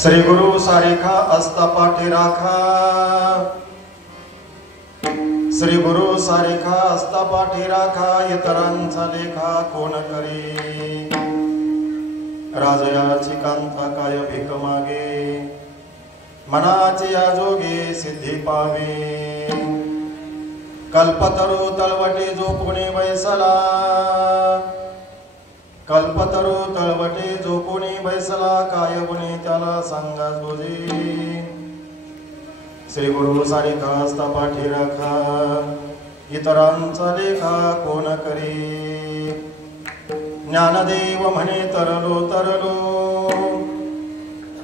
श्री गुरु सारेखा अस्ता पाठी राखा, श्री गुरु सारेखा अस्ता पाठी राखा, इतरांचा लेखा कोण करी, राजयाची कांता काय भीक मागे, मनाची याजोगे सिद्धी पावे, कल्पतरू तलवटे जो कोणी बैसला, कल्पतरू तळवटे जो कोणी बैसला, काय गुणे त्याला सांगा जोजी, श्री गुरु सारेखा अस्ता पाठी राखा, इतरांचा लेखा कोण करी, ज्ञानदेव म्हणे तरलो तरलो,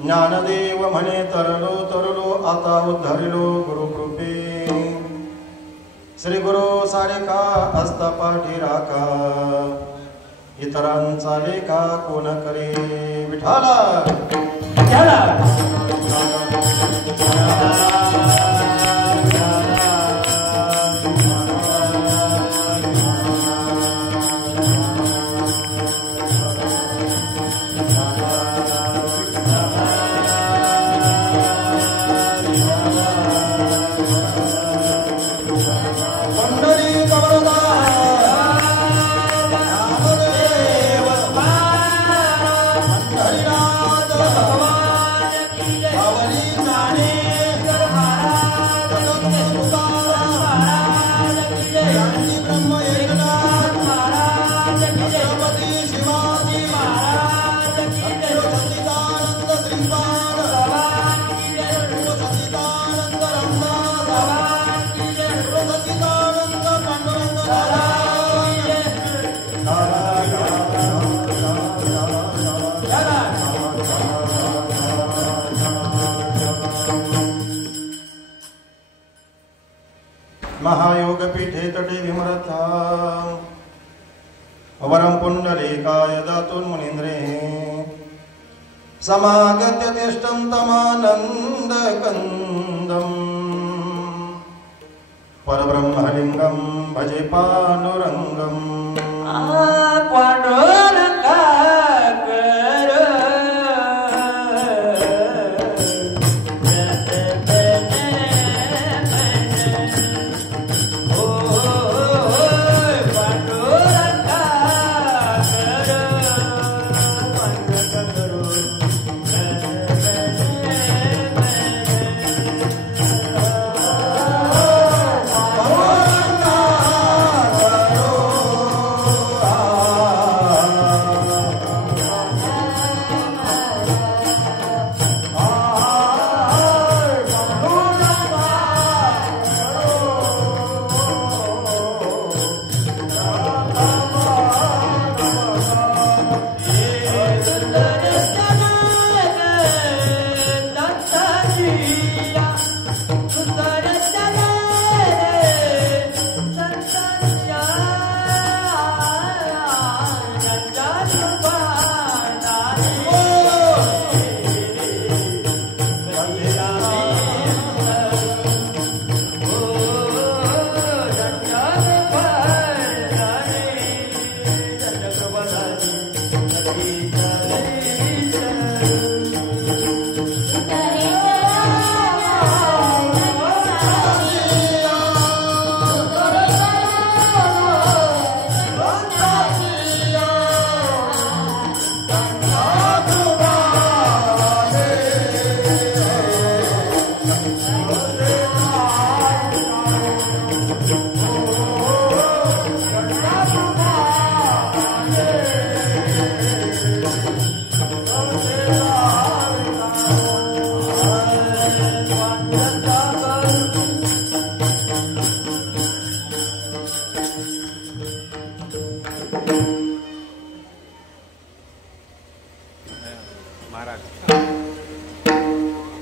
ज्ञानदेव म्हणे तरलो तरलो, आता उद्धरिलो गुरुकृपे, श्री गुरु सारेखा अस्ता पाठी राखा, इतरांचा लेखा कोण करे, विठाला महायोग पीठे तटे विमरथा, वरम पुंडलीकाय दातुन मुनींद्रे, समागत्य तिष्ठन्तमानन्द कंदम, परब्रह्मलिंगम भजे पांडुरंगम, पांडुरंगा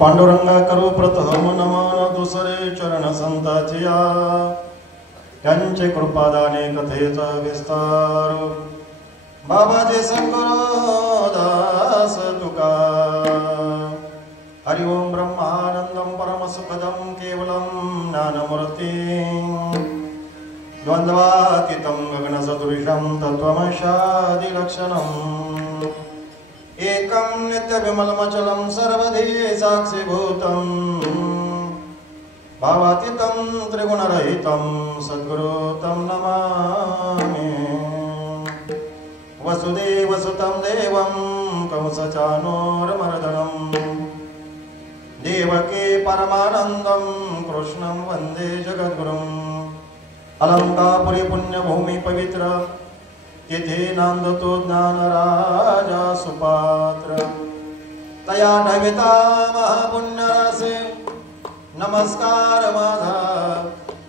पांडुरंगा करू प्रथम नमन दुसरे चरण संताचे यांचे कृपादाने कथेचा विस्तार बाबाचे सद्गुरू दास तुका हरि ओम ब्रह्मानंदम परमसुखदम केवलम ज्ञानमूर्ति द्वंद्वातीतं गगनसदृशं तत्त्वमशादिलक्षणम् एकं नित्यविमलमचलं सर्वधी साक्षीभूतं भावातीतं त्रिगुणरहितं सद्गुरु तं नमामि वसुदेवसुतं देवं कंसचाणूरमर्दनं देवकी परमानन्दं कृष्णं वन्दे जगद्गुरुम् अलंकापुरी पुण्यभूमी पवित्र तिथे नांदतो ज्ञानराजा सुपात्र तया ढविता महापुण्यरासे नमस्कार माझा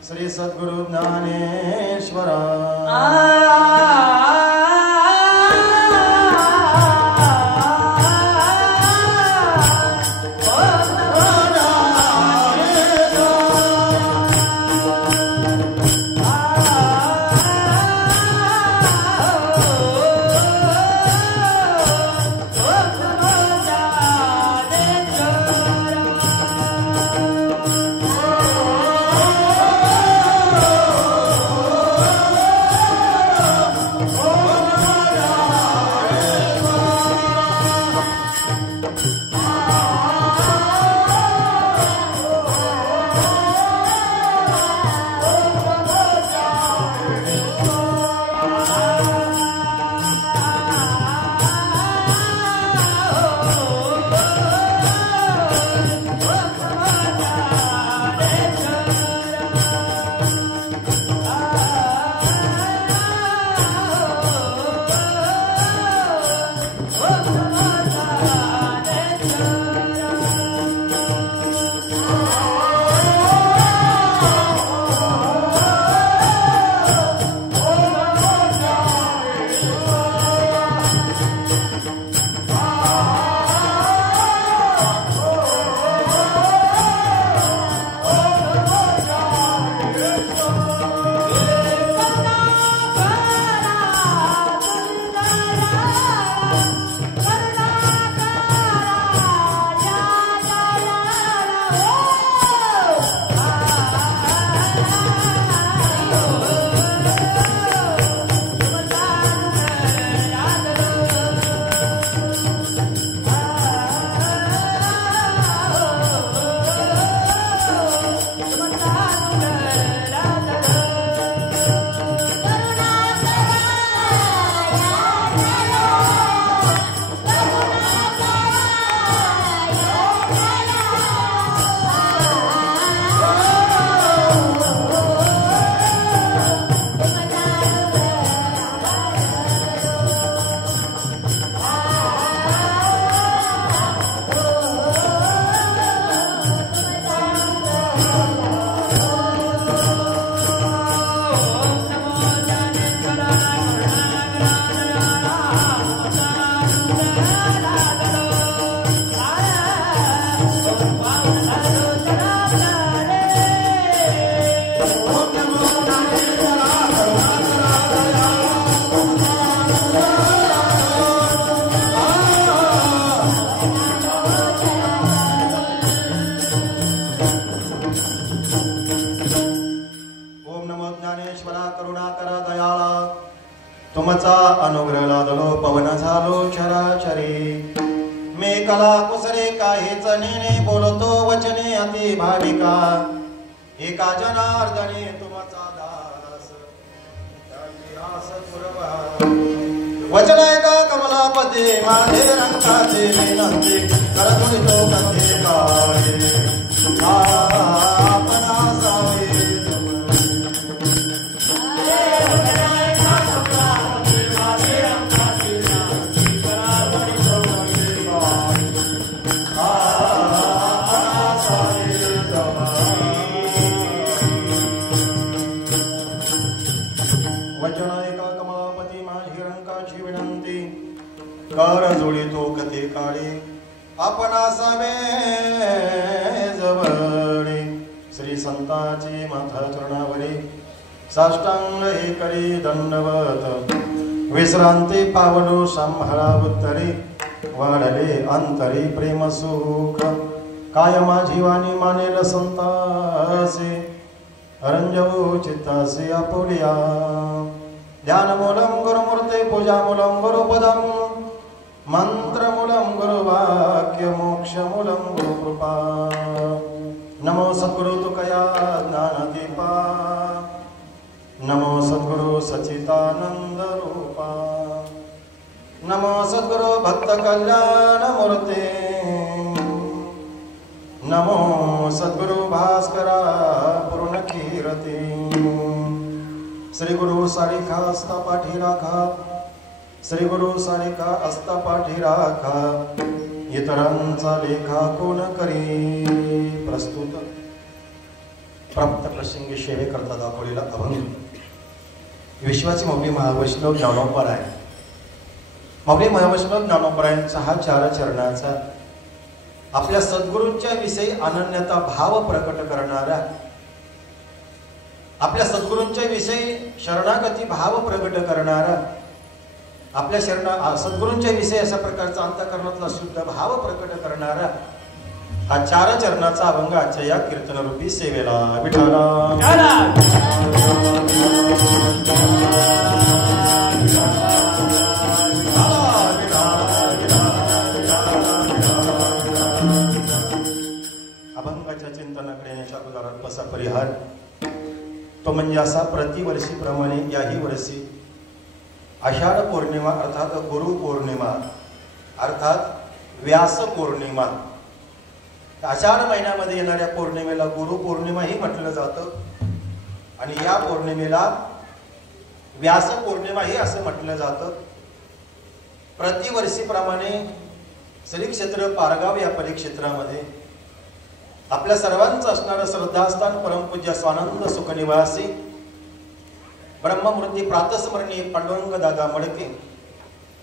श्री सद्गुरु ज्ञानेश्वरा तुमचा अनुग्रह लादलो पवन झालो चराचरी मी कला कुसरे काहीच नेने बोलतो वचने अति भाविका एका जनार्दने तुमचा दास वचन ऐका कमलापती माझे रंगाचे विनंती करतो तो कथे काय आपणा सावे वचन ऐका कमलापती माझे कर जोडी तो कधी काळी आपण असावे जवळी श्री संताची माथा चरणावरी साष्टांग हे करी दंडवत विश्रांती पावलो सांभाळा उत्तरी वाढले अंतरी प्रेम सुख काय माझी वाणी मानेल संतासे रंजवू चित्तासे आपुलिया ध्यानमूलं गुरुमूर्ते पूजामूलं गुरुपदं मंत्रमूलं गुरुवाक्यमोक्षमूलं गुरुकृपा नमो सद्गुरु तुकया ज्ञानदीपा नमो सद्गुरु सच्चिदानंद रूपा नमो सद्गुरु भक्त कल्याण मूर्ते नमो सद्गुरु भास्करा पूर्ण कीर्ती श्री गुरु सारिखा अस्ता पाठी राखा श्री गुरु सारिखा अस्ता पाठी राखा इतरांचा लेखा कोण करी प्रस्तुत प्राप्त प्रसंगी सेवे करता दाखवलेला अभंग विश्वाचे मौली महावैष्णव ज्ञानोपराय मौली महावैष्णव ज्ञानोपरायांचा हा 4 चरणाचा आपल्या सद्गुरूंच्या विषयी अनन्यता भाव प्रकट करणारा आपल्या सद्गुरूंच्या विषयी शरणागती भाव प्रकट करणारा आपल्या सद्गुरूंच्या विषयी अशा प्रकारचा अंतःकरणातला शुद्ध भाव प्रकट करणारा हा 4 चरणाचा अभंग आजच्या या कीर्तनरूपी सेवेला विठाला अभंगाच्या चिंतनाकडे येण्याच्या अगोदर कसा परिहार तो म्हणजे असा प्रतिवर्षी प्रमाणे याही वर्षी आषाढ पौर्णिमा अर्थात गुरु पौर्णिमा अर्थात व्यास पौर्णिमा आषाढ महिन्यामध्ये येणाऱ्या पौर्णिमेला गुरु पौर्णिमा ही म्हटलं जातं आणि या पौर्णिमेला व्यास पौर्णिमा ही असं म्हटलं जातं प्रतिवर्षीप्रमाणे श्री क्षेत्र पारगाव या परिक्षेत्रामध्ये आपल्या सर्वांचं असणारं श्रद्धास्थान परमपूज्य स्वानंद सुखनिवासी ब्रह्ममूर्ती प्रातस्मरणीय पांडुरंग दादा मडके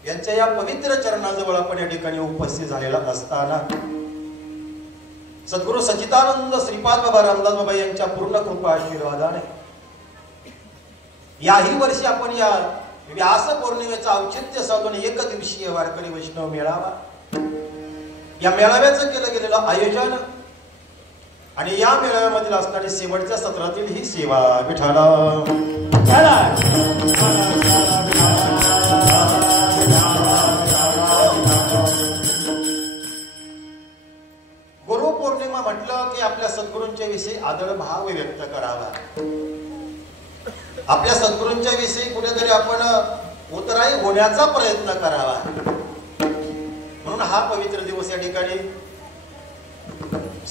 यांच्या या पवित्र चरणाजवळ आपण या ठिकाणी उपस्थित झालेला असताना सद्गुरु सच्चिदानंद श्रीपाद बाबा रामदास बाबा यांच्या पूर्ण कृपा आशीर्वादाने याही वर्षी आपण या व्यास पौर्णिमेचं औचित्य साधून 1 दिवसीय वारकरी वैष्णव मेळावा या मेळाव्याचं केलं गेलेलं आयोजन आणि या मेळाव्यामधील असणारी शेवटच्या सत्रातील ही सेवा विठाला गुरु पौर्णिमा म्हटलं की आपल्या सद्गुरूंच्या विषयी आदर भाव व्यक्त करावा आपल्या सद्गुरूंच्या विषयी कुठेतरी आपण उतराई होण्याचा प्रयत्न करावा म्हणून हा पवित्र दिवस या ठिकाणी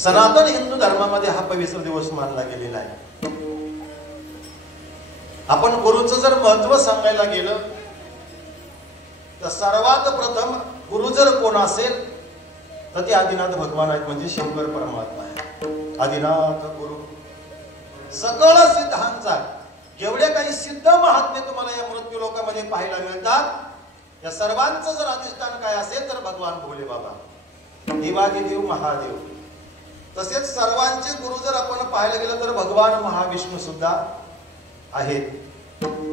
सनातन हिंदू धर्मामध्ये हा पवित्र दिवस मानला गेलेला आहे आपण गुरुचं जर महत्व सांगायला गेलं तर सर्वात प्रथम गुरु जर कोण असेल तर ते आदिनाथ भगवान आहेत म्हणजे शंकर परमात्मा आहे आदिनाथ गुरु सकळ सिद्धांचा जेवढे काही सिद्ध महात्मे तुम्हाला या मृत्यू लोकांमध्ये पाहायला मिळतात या सर्वांचं जर अधिष्ठान काय असेल तर भगवान भोले बाबा देवादिदेव महादेव तसेच सर्वांचे गुरु जर आपण पाहायला गेलं तर भगवान महाविष्णू सुद्धा आहेत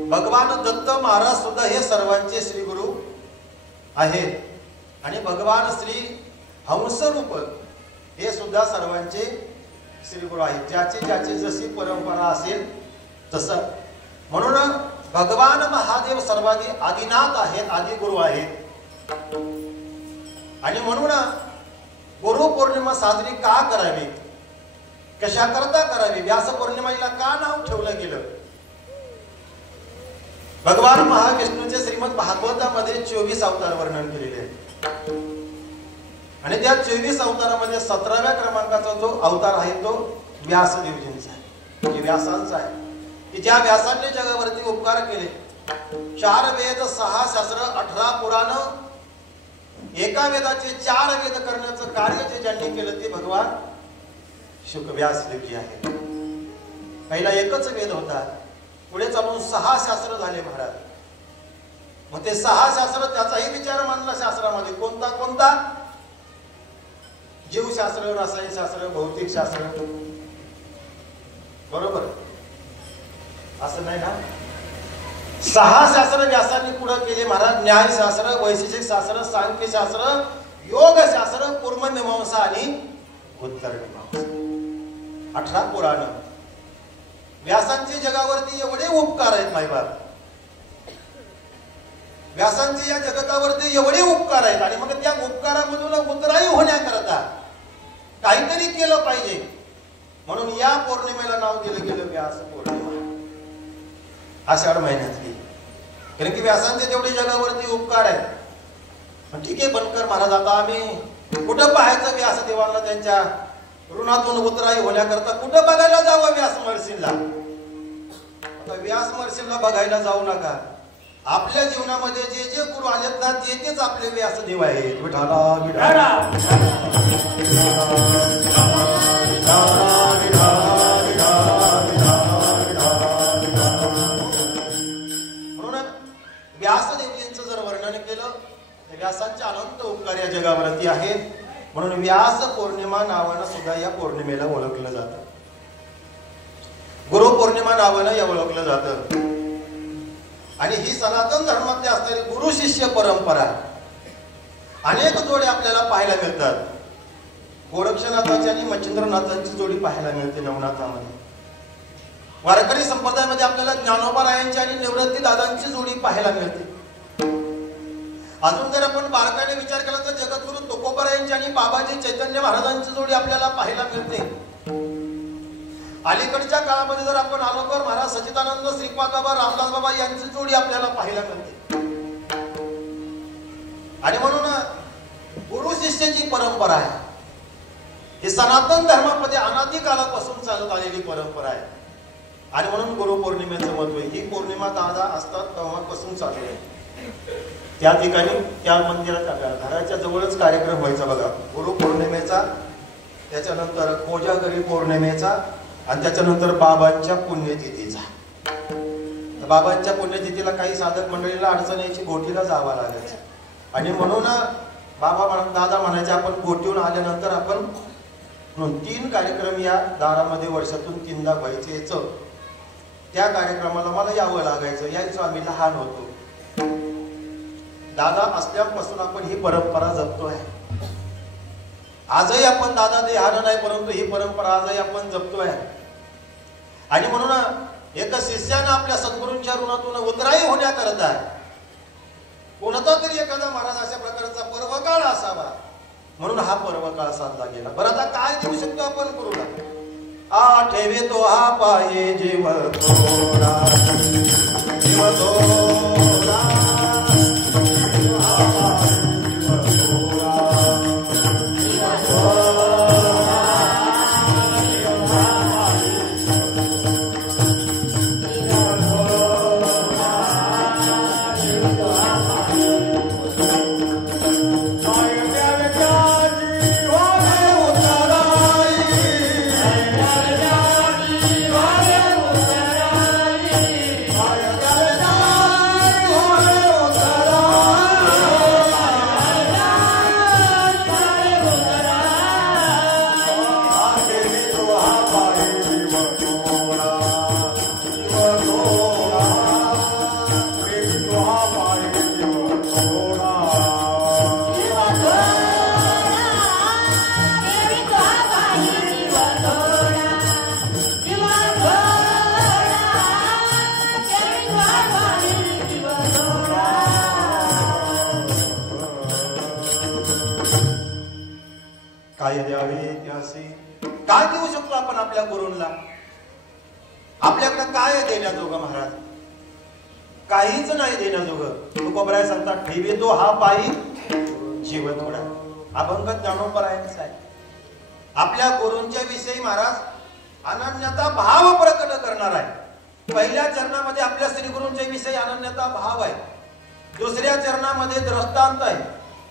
भगवान दत्त महाराज सुद्धा हे सर्वांचे श्री गुरु आहेत आणि भगवान श्री हंसरूप हे सुद्धा सर्वांचे श्री गुरु आहेत ज्याची जशी परंपरा असेल तसं म्हणून भगवान महादेव सर्वाधिक आदिनाथ आहेत आदिगुरु आहेत आणि म्हणून गुरु पौर्णिमा साजरी का करावी कशा करता करावी व्यास पौर्णिमेला का नाव ठेवलं गेलं भगवान महाविष्णूचे श्रीमद भागवतामध्ये 24 अवतार वर्णन केलेले आहेत आणि त्या 24 अवतारामध्ये 17व्या क्रमांकाचा जो अवतार आहे तो व्यासदेवजींचा आहे की व्यासांचा आहे की ज्या व्यासांनी जगावरती उपकार केले 4 वेद 6 शास्त्र 18 पुराण एका वेदाचे 4 वेद करण्याचं कार्य जे ज्यांनी केलं ते भगवान शुक व्यासदेवजी आहेत पहिला एकच वेद होता पुढे चालून 6 शास्त्र झाले महाराज मग ते 6 शास्त्र त्याचाही विचार मांडला शास्त्रामध्ये. कोणता कोणता? जीवशास्त्र, रसायनशास्त्र, भौतिक शास्त्र. बरोबर असं नाही ना? 6 शास्त्र व्यासांनी पुढे केले महाराज. न्यायशास्त्र, वैशेषिक शास्त्र, सांख्यशास्त्र, योगशास्त्र, पूर्वमीमांसा आणि उत्तरमीमांसा. 18 पुराण. व्यासांचे जगावरती एवढे उपकार आहेत मायबाप. व्यासांचे या जगतावरती एवढे उपकार आहेत आणि मग त्या उपकारामधून उतराई होण्याकरता काहीतरी केलं पाहिजे म्हणून या पौर्णिमेला नाव दिलं गेलं व्यास पौर्णिमा. आषाढ महिन्यातली. कारण की व्यासांचे तेवढे जगावरती उपकार आहेत. ठीक आहे बनकर महाराज, आता आम्ही कुठं पाहायचं व्यास देवांना त्यांच्या ऋणातून उतराई होण्याकरता? कुठं बघायला जावं व्यास महर्षींना? आता व्यास महर्षींना बघायला जाऊ नका. आपल्या जीवनामध्ये जे जे गुरु आलेत ना तेच आपले व्यासदेव आहेत. विठाला विठाला म्हणून व्यासदेवजींचं जर वर्णन केलं तर व्यासांचे अनंत उपकार या जगावरती आहेत. म्हणून व्यास पौर्णिमा नावानं सुद्धा या पौर्णिमेला ओळखलं जातं. गुरु पौर्णिमा नावानं या ओळखलं जातं. आणि ही सनातन धर्मातली असणारी गुरु शिष्य परंपरा अनेक जोडे आपल्याला पाहायला मिळतात. गोरक्षनाथाची आणि मच्छिंद्रनाथांची जोडी पाहायला मिळते नवनाथामध्ये. वारकरी संप्रदायामध्ये आपल्याला ज्ञानोबारायांची आणि निवृत्ती दादांची जोडी पाहायला मिळते. अजून जर आपण बारकाने विचार केला तर जगद्गुरु तुकोबारायांची आणि बाबाजी चैतन्य महाराजांची जोडी आपल्याला पाहायला मिळते. अलीकडच्या काळामध्ये जर आपण आलो तर महाराज सच्चिदानंद श्रीपाद बाबा, रामदास बाबा यांची जोडी आपल्याला पाहायला मिळते. आणि म्हणून गुरु शिष्याची परंपरा आहे. ही सनातन धर्मामध्ये अनादी काळापासून चालत आलेली परंपरा आहे. आणि म्हणून गुरु पौर्णिमेचं महत्व आहे. ही पौर्णिमा दादा असतात तेव्हापासून चालू आहे. त्या ठिकाणी त्या मंदिरात आपल्या घराच्या जवळच कार्यक्रम व्हायचा बघा गुरु पौर्णिमेचा, त्याच्यानंतर कोजागरी पौर्णिमेचा आणि त्याच्यानंतर बाबांच्या पुण्यतिथीचा. बाबांच्या पुण्यतिथीला काही साधक मंडळीला अडचण यायची, गोठीला जावं लागायचं. आणि म्हणून दादा म्हणायचे आपण गोठीहून आल्यानंतर आपण 3 कार्यक्रम या दारामध्ये वर्षातून 3दा व्हायचेच. त्या कार्यक्रमाला मला यावं लागायचं. यायचो आम्ही लहान होतो. दादा असल्यापासून आपण ही परंपरा जपतोय. आजही आपण दादा देहानं नाही परंतु ही परंपरा आजही आपण जपतोय. आणि म्हणून एका शिष्यानं आपल्या सद्गुरूंच्या ऋणातून उतराई होण्याकरता कोणता तरी एखादा महाराज अशा प्रकारचा पर्वकाळ असावा म्हणून हा पर्वकाळ साधला गेला. बरं आता काय देऊ शकतो आपण गुरुला? ठेवे तो हा पाये जीव थोरा, जीव थोरा, काय देऊ शकतो आपण आपल्या गुरूंना? आपल्याकडे काय देण्याजोगं महाराज? काहीच नाही देण्याजोगं. तुकोबराय सांगतात ठेवे तो हा पायी जीव थोडा. अभंग ज्ञानोबरायांचा आहे. आपल्या गुरूंच्या विषयी महाराज अनन्यता भाव प्रकट करणार आहे. पहिल्या चरणामध्ये आपल्या श्री गुरूंच्या विषयी अनन्यता भाव आहे. दुसऱ्या चरणामध्ये दृष्टांत आहे.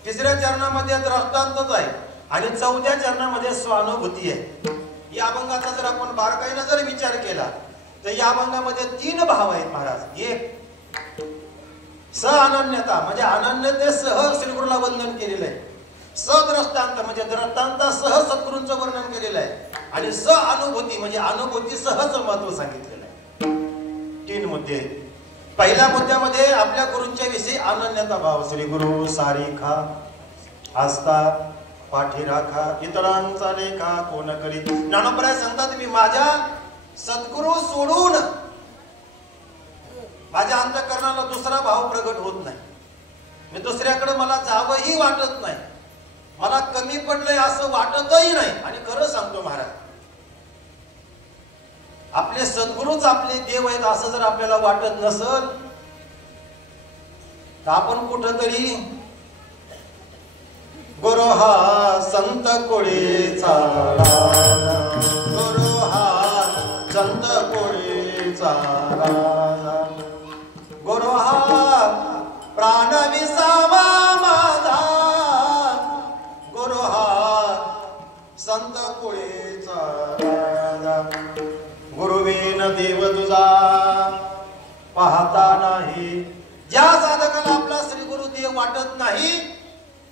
तिसऱ्या चरणामध्ये दृष्टांतच आहे. आणि 4थ्या चरणामध्ये स्वानुभूती आहे. या अभंगाचा जर आपण बारकाईने जर विचार केला तर या अभंगामध्ये 3 भाव आहेत महाराज. एक स अनन्यता म्हणजे अनन्यतेसह श्रीगुरूला वंदन केलेलं आहे. सद्रष्टांत म्हणजे दृष्टांतासह सद्गुरूंचं वर्णन केलेलं आहे. आणि स अनुभूती म्हणजे अनुभूतीसहच महत्व सांगितलेलं आहे. 3 मुद्दे. पहिल्या मुद्द्यामध्ये आपल्या गुरूंच्या विषयी अनन्यता भाव. श्री गुरु सारिखा आस्था पाठीराखा इतरांचा लेखा कोण करी. ज्ञानोबराय सांगतात मी माझ्या सद्गुरू सोडून माझ्या अंतःकरणाला दुसरा भाव प्रगट होत नाही. मी दुसऱ्याकडे मला जावंही वाटत नाही. मला कमी पडलंय असं वाटतही नाही. आणि खरं सांगतो महाराज, आपले सद्गुरूच आपले देव आहेत असं जर आपल्याला वाटत नसल तर आपण कुठंतरी गुरु हा संत कोळीचा राजा, गुरु हा संत कोळीचा राजा, गुरु हा प्राण विसावा माझा, गुरु हा संत कोळीचा राजा. गुरुविन देव तुझा पाहता नाही. ज्या साधकाला आपला श्री गुरु देव वाटत नाही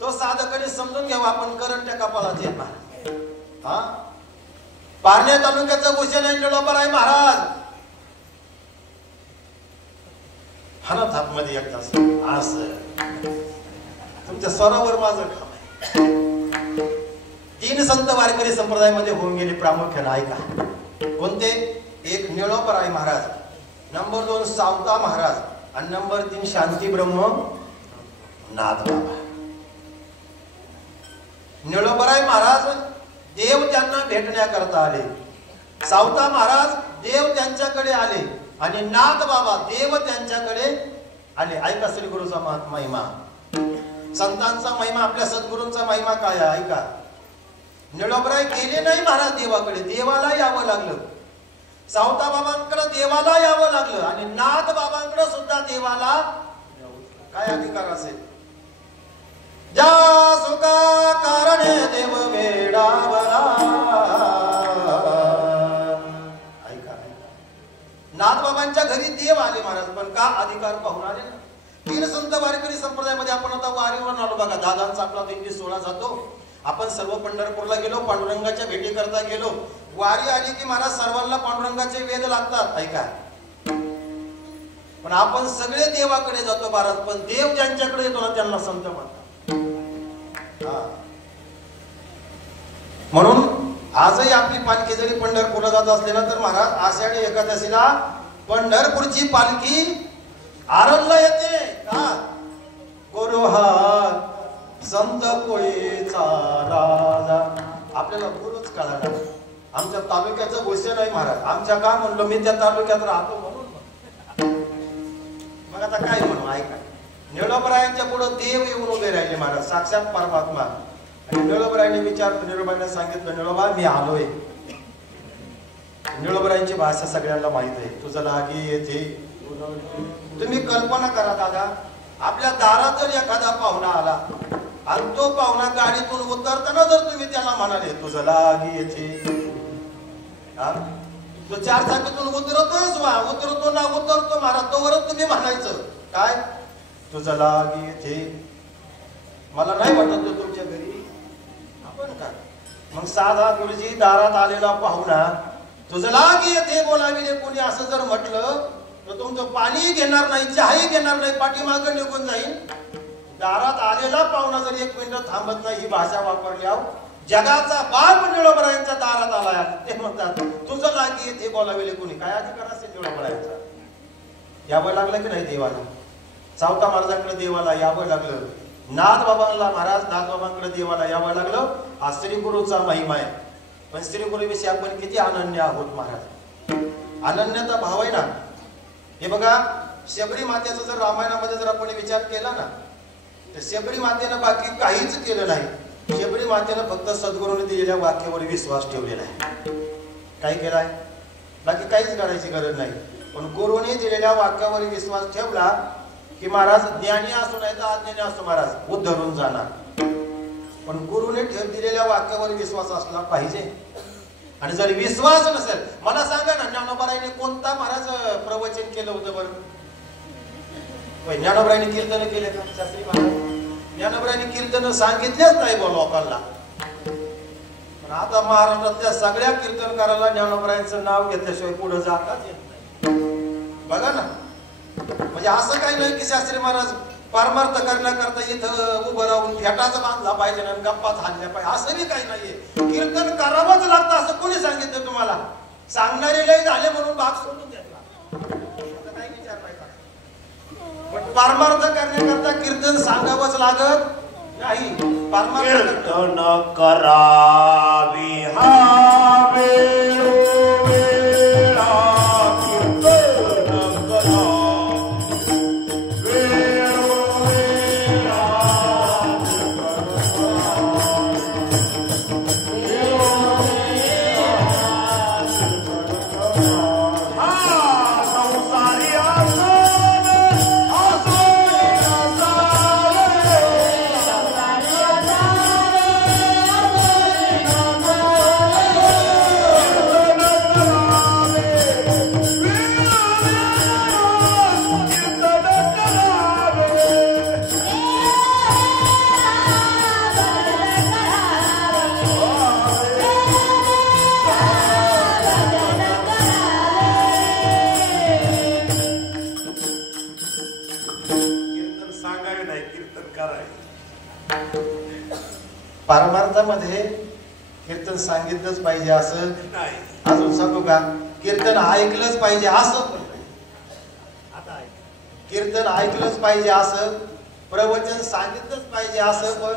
तो साधकाने समजून घ्यावा आपण करंट्या कपाळात येणार. हा पारण्या तालुक्याचं भूषण आहे निळोबाराय महाराज. हा ना थाप मध्ये एकदा असं तुमच्या स्वरावर माझं काम आहे. 3 संत वारकरी संप्रदायामध्ये होऊन गेले प्रामुख्याने ऐका. कोणते? एक निळोबाराय महाराज, नंबर 2 सावता महाराज आणि नंबर 3 शांती ब्रह्म नाथ बाबा. निळोबाराय महाराज देव त्यांना भेटण्याकरता आले. सावता महाराज देव त्यांच्याकडे आले आणि नाथ बाबा देव त्यांच्याकडे आले. ऐका श्री गुरुचा महिमा, संतांचा महिमा, आपल्या सद्गुरूंचा महिमा काय आहे ऐका. निळोबाराय गेले नाही महाराज देवाकडे, देवाला यावं लागलं. सावता बाबांकडे देवाला यावं लागलं आणि नाथ बाबांकडे सुद्धा देवाला काय अधिकार असेल. ज्या सुखा कारणे देव वेडावला. ऐका नाथ बाबांच्या घरी देव आले महाराज, पण का अधिकार पाहून आले ना. 3 संत वारकरी संप्रदायामध्ये आपण आता वारीवर आलो बघा. दादांचा आपला दिंडी सोहळा जातो. आपण सर्व पंढरपूरला गेलो, पांडुरंगाच्या भेटी करता गेलो. वारी आली की महाराज सर्वांना पांडुरंगाचे वेद लागतात ऐका. पण आपण सगळे देवाकडे जातो महाराज, पण देव ज्यांच्याकडे येतो ना त्यांना संत म्हणतात. म्हणून आजही आपली पालखी जरी पंढरपूरला जात असले ना तर महाराज आषाढी एकादशीला पंढरपूरची पालखी आरणला येते. का? गुरु हा संत कोळीचा राजा. आपल्याला गुरुच कळाला. आमच्या तालुक्याचं भूषण आहे महाराज. आमच्या का म्हणलो मी त्या तालुक्यात राहतो म्हणून. मग आता काय म्हणू ऐका. निळोबारायांच्या पुढे देव येऊन उभे राहिले महाराज, साक्षात परमात्मा. आणि निळोबारायांनी विचारतो, निळोबाने सांगितलं निळोबा मी आलोय. निळोबारायांची भाषा सगळ्यांना माहित आहे. तुझं लागी येते. तुम्ही कल्पना करा दादा, आपल्या दारात जर एखादा पाहुणा आला आणि तो पाहुणा गाडीतून उतरताना जर तुम्ही त्याला म्हणाले तुझं लागी येते, तो 4 चाकीतून उतरतोच उतरतो ना उतरतो महाराज तोवरच तुम्ही म्हणायचं काय तुझं लागी येते. मला नाही वाटत तो तुमच्या घरी आपण काय. मग साधा गुरुजी दारात आलेला पाहुणा तुझं लागी येते बोलाविले कोणी असं जर म्हटलं तर तुमचं पाणी घेणार नाही, चहाही घेणार नाही, पाठीमागं निघून जाईल. दारात आलेला पाहुणा जर 1 मिनिट थांबत नाही ही भाषा वापरल्या जगाचा बाप निळोबारायांच्या दारात आलाय ते म्हणतात तुझं लागी येते बोलाविले कोणी. काय अधिकार असेल निळोबारायांचा? यावं लागलं की नाही देवाला. सावता महाराजांकडे देवाला यावं लागलं. नाथ बाबांना महाराज नाथ बाबांकडे देवाला यावं लागलं. हा श्री गुरुचा महिमा आहे. पण श्री गुरु विषयी आपण किती अनन्य आहोत महाराज. अनन्यता भाव आहे ना. हे बघा शबरी मातेचा जर रामायणामध्ये जर आपण विचार केला ना तर शबरी मातेनं बाकी काहीच केलं नाही. शबरी मातेनं फक्त सद्गुरूने दिलेल्या वाक्यावर विश्वास ठेवलेला आहे. काय केलाय? बाकी काहीच करायची गरज नाही. पण गुरुने दिलेल्या वाक्यावर विश्वास ठेवला की महाराज ज्ञानी असो नाही तर अज्ञानी असो महाराज उद्धरून जाणार. पण गुरुने दिलेल्या वाक्यावर विश्वास असला पाहिजे. आणि जर विश्वास नसेल, मला सांगा ना ज्ञानोबारायांनी कोणता महाराज प्रवचन केलं होतं बरं? ज्ञानोबरायांनी कीर्तन केले का शास्त्री महाराज? ज्ञानोबरायांनी कीर्तन सांगितलेच नाही बा लोकांना. पण आता महाराष्ट्रातल्या सगळ्या कीर्तनकाराला ज्ञानोबरायांचं नाव घेतल्याशिवाय पुढे जाताच येत नाही. बघा ना, म्हणजे असं काही नाही की शास्त्री महाराज परमार्थ करण्याकरता इथं उभं राहून फेटाच बांधला पाहिजे आणि गप्पाच हाणल्या पाहिजे असं बी काही नाहीये. कीर्तन करावंच लागतं असं कोणी सांगितलं तुम्हाला? सांगणारे लय झाले म्हणून भाग सोडून द्यायला काही विचार नाही. पण परमार्थ करण्याकरता कीर्तन सांगावंच लागत नाही. परमार्थ करावी हावे परमार्थामध्ये कीर्तन सांगितलंच पाहिजे असं नाही. अजून सांगू का? कीर्तन ऐकलंच पाहिजे असं. आता कीर्तन ऐकलंच पाहिजे असं, प्रवचन सांगितलंच पाहिजे असं पण,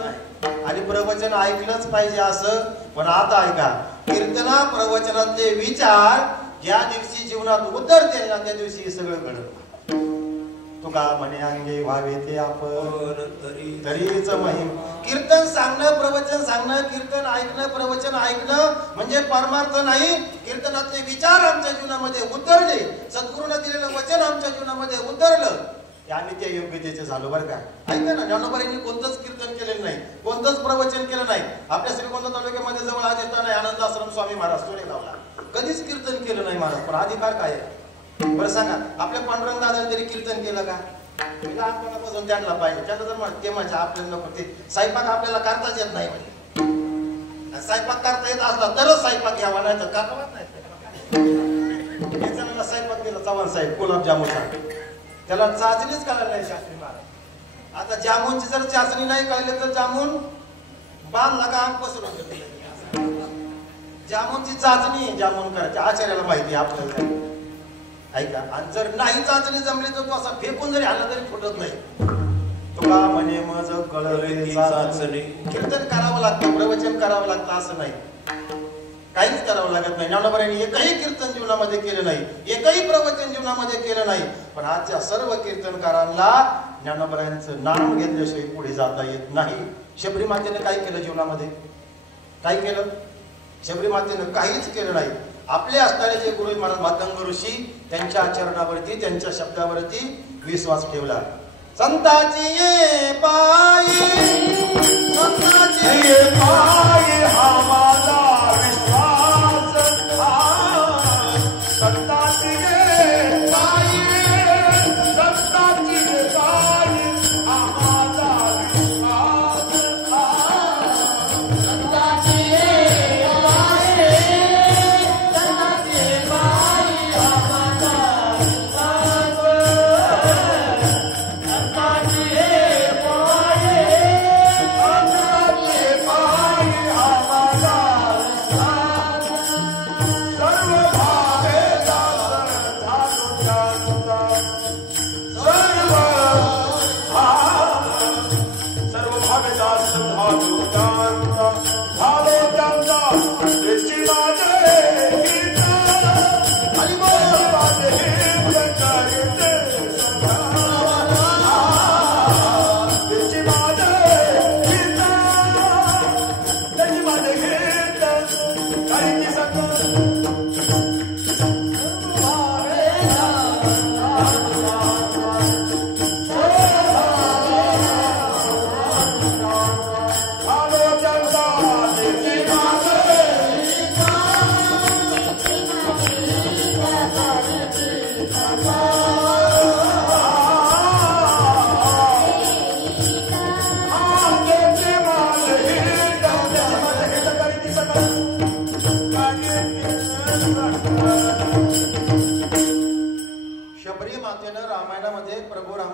आणि प्रवचन ऐकलंच पाहिजे असं पण. आता ऐका, कीर्तना प्रवचनातले विचार ज्या दिवशी जीवनात उतरतील ना त्या दिवशी हे सगळं घडत. तुका म्हणे अंगे व्हावे ते आपण तरीच महिम. कीर्तन सांगणं, प्रवचन सांगणं, कीर्तन ऐकणं, प्रवचन ऐकणं म्हणजे परमार्थ नाही. कीर्तनातले विचार आमच्या जीवनामध्ये उतरले, सद्गुरूने दिलेलं वचन आमच्या जीवनामध्ये उतरलं, आम्ही त्या योग्यतेचे झालो. बरं का? ऐका ना, ज्ञानोबरांनी कोणतंच कीर्तन केलेलं नाही, कोणतंच प्रवचन केलं नाही. आपल्या श्रीगोंदा तालुक्यामध्ये जवळ आदिस्थान आहे आनंद आश्रम स्वामी महाराज सोनेगावला, कधीच कीर्तन केलं नाही महाराज. पण अधिकार काय आहे बरं सांगा? आपल्या पांडुरंग दादाने तरी कीर्तन केलं का? लहानपणापासून त्यांना पाहिजे. त्यांना जर ते माझ्या आपल्याला नको, ते स्वयंपाक आपल्याला करताच येत नाही म्हणजे. स्वयंपाक करता येत असला तरच स्वयंपाक घ्यावा, नाही तर करावाच नाही. स्वयंपाक केला चव्हाण साहेब गुलाबजामुनचा, त्याला चाचणीच करायला नाही शास्त्री महाराज. आता जामुनची जर चाचणी नाही कळली तर जामुन बांधला का पसरून. जामुनची चाचणी जामुन करायची आचार्याला माहिती आपल्याला. ऐका, आणि जर नाही चाचणी जमली तर तो असा फेकून जरी आला तरी फुटत नाही. तुला म्हणे मज कळले चाचणी. कीर्तन करावं लागतं, प्रवचन करावं लागतं असं नाही, काहीच करावं लागत नाही. ज्ञानोबरांनी एकही कीर्तन जीवनामध्ये केलं नाही, एकही प्रवचन जीवनामध्ये केलं नाही. पण आजच्या सर्व कीर्तनकारांना ज्ञानोबरांचं नाम घेतल्याशिवाय पुढे जाता येत नाही. शबरी मातेने काय केलं जीवनामध्ये? काय केलं? शबरी मातेनं काहीच केलं नाही. आपले असणारे जे गुरु महाराज मातंग ऋषी त्यांच्या चरणावरती, त्यांच्या शब्दावरती विश्वास ठेवला. संताची ये पायी, संताची ये पायी हा माझा विश्वास, संताची ये पायी, संताची ये पायी हा माझा विश्वास, संताची ये पायी, संताची ये पायी हा माझा विश्वास, संताची ये पायी, संताची ये पायी हा माझा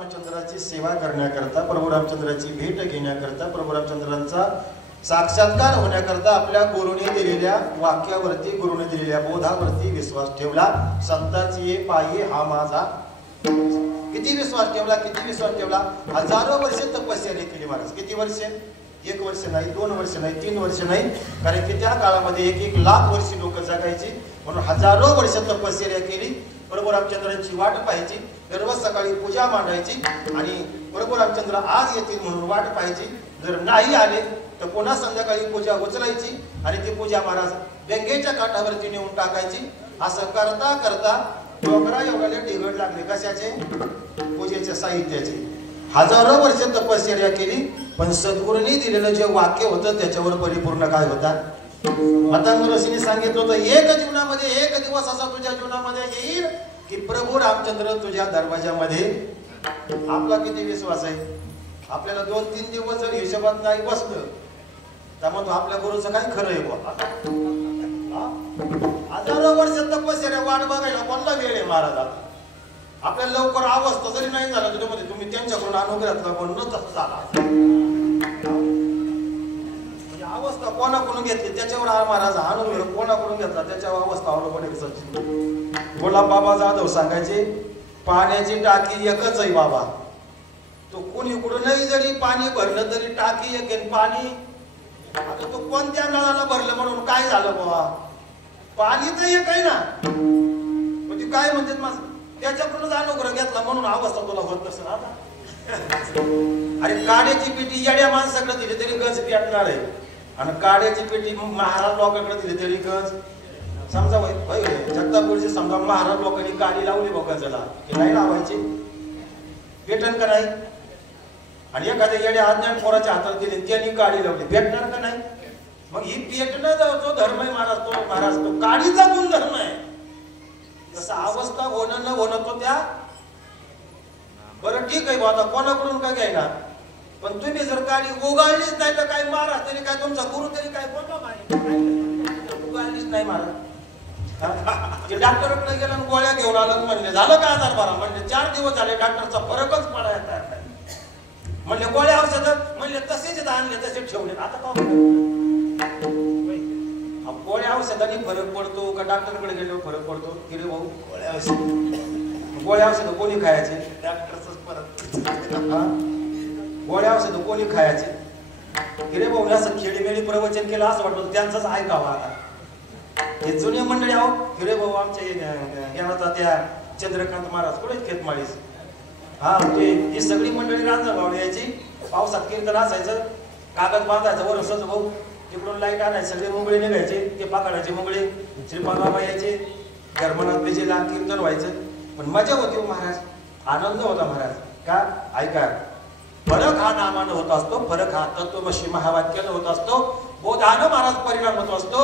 रामचंद्राची सेवा करण्याकरता, प्रभू रामचंद्राची भेट घेण्याकरता, प्रभू रामचंद्रांचा साक्षात्कार होण्याकरता आपल्या गुरुने दिलेल्या वाक्यावरती, गुरुने दिलेल्या बोधावरती विश्वास ठेवला. संतांची ये पायी हा माझा. किती विश्वास ठेवला, किती विश्वास ठेवला. हजारो वर्षे तपस्या केली महाराज. किती वर्षे? 1 वर्ष नाही, 2 वर्ष नाही, 3 वर्ष नाही, कारण की त्या काळामध्ये 1-1 लाख वर्षी लोक जगायची. म्हणून हजारो वर्ष तपश्चर्या केली. प्रभू रामचंद्रांची वाट पाहायची. दररोज सकाळी पूजा मांडायची आणि प्रभू रामचंद्र आज येतील म्हणून वाट पाहायची. जर नाही आले तर पुन्हा संध्याकाळी पूजा उचलायची आणि ती पूजा महाराज गंगेच्या काठावरती नेऊन टाकायची. असं करता करता डोंगरा एवढ्याला ढिगड लागले. कशाचे? पूजेच्या साहित्याचे. हजारो वर्ष तपश्चर्या केली, पण सद्गुरूंनी दिलेलं जे वाक्य होतं त्याच्यावर परिपूर्ण काय होता? मातांग ऋषींनी सांगितलं होतं, एक जीवनामध्ये, एक दिवस असा तुझ्या जीवनामध्ये येईल की प्रभू रामचंद्र तुझ्या दरवाजामध्ये. आपला किती विश्वास आहे? आपल्याला 2-3 दिवस जर हिशोबात नाही बसलं तर मग आपल्या गुरुचं काय खरं आहे बा? हजारो वर्ष तपश्चर्या वाट बघायला कोणला वेळ आहे महाराज? आपल्याला लवकर अवस्था जरी नाही झाला त्याच्यामध्ये तुम्ही त्यांच्याकडून अनुग्रहातला म्हणून तसं झाला. म्हणजे अवस्था कोणाकडून घेतली त्याच्यावर हा महाराज अनुग्रह कोणाकडून घेतला त्याच्यावर अवस्था अवलंबून आहे. सचिन गुलाब बाबा जाधव सांगायचे, पाण्याची टाकी एकच आहे बाबा. तो कोणी कुठूनही जरी पाणी भरलं तरी टाकी एक आहे. पाणी आता तो कोणत्या नळाला भरलं म्हणून काय झालं बाबा? पाणी तर एक आहे ना. म्हणजे काय म्हणतात माझ त्याच्याकडूनच अनुग्रह घेतला म्हणून अवस्था तुला होत नसेल. आता अरे काड्याची पेटी येड्या माणसाकडे दिली तरी गज पेटणार आहे आणि काड्याची पेटी महाराज लोकांकडे दिली तरी गज. समजा जगतापूरची समजा महाराज लोकांनी काडी लावली बघा गजला की नाही लावायची, पेटन का नाही? आणि एखाद्या येड्या अज्ञान पोराच्या हातात दिली त्यांनी काडी लावली, भेटणार का नाही? मग ही पेटणं जो धर्म आहे महाराज तो काडीचा गुणधर्म आहे. जसं अवस्था होणं न होणं तो त्या. बरं ठीक आहे आता कोणाकडून काय घ्यायला, पण तुम्ही जर काडी उगाळलीच नाही तर काय महाराज तरी काय, तुमचा गुरु तरी काय बोलतो उगाळलीच नाही महाराज. ते डॉक्टरकडे गेला आणि गोळ्या घेऊन आलं म्हणले झालं का आजार बरा? म्हणले 4 दिवस झाले डॉक्टरचा फरकच पडायला तयार नाही. म्हणले गोळ्या औषध म्हणले तसेच आणले तसे ठेवले. आता का गोळ्या औषधाने फरक पडतो का डॉक्टरकडे गेल्यावर फरक पडतो? की रे भाऊ गोळ्या औषध कोणी खायचे? डॉक्टरच परत. गोळ्या औषध कोणी खायचे? की रे भाऊ असं खेळीमेळी प्रवचन केलं असं वाटतं त्यांचंच ऐकावं. आता हे जुने मंडळी आहो. की रे भाऊ आमच्या ज्ञानाचा त्या चंद्रकांत महाराज कुठे खेतमाळीस ती सगळी मंडळी रांजणगावला यायची. पावसात कीर्तन असायचं, कागद बांधायचं वर असं भाऊ, तिकडून लाईट आणायचे, सगळे मुंगळे निघायचे, ते पाकडाचे मुंगळे, श्रीपाद बाबा यायचे, घरमनात बेजेला कीर्तन व्हायचं. पण मजा होती महाराज, आनंद होता महाराज. का? ऐका, फरक हा नामानं होत असतो, फरक हा तत्वमसी महावाक्यानं होत असतो, बोधानं महाराज परिणाम होत असतो.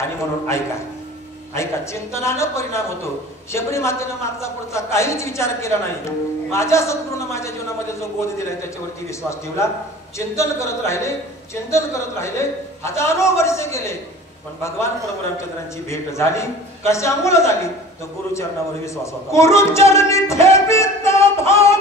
आणि म्हणून ऐका चिंतनानं परिणाम होतो. शबरी मातेनं मागचा पुढचा काहीच विचार केला नाही. माझ्या सद्गुरूनं माझ्या जीवनामध्ये जो बोध दिलाय त्याच्यावरती विश्वास ठेवला. चिंतन करत राहिले, हजारो वर्षे गेले, पण भगवान प्रभू रामचंद्रांची भेट झाली. कशामुळे झाली? तर गुरुचरणावर विश्वास होता. गुरुचरणी ठेवित भाव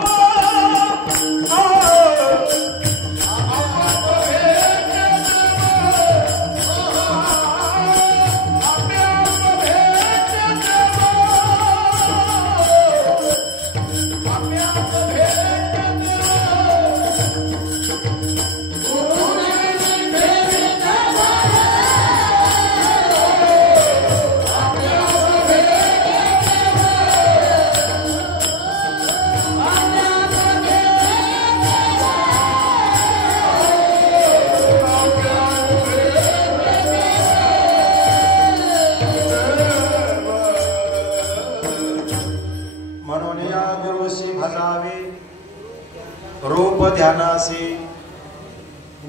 ध्यानासी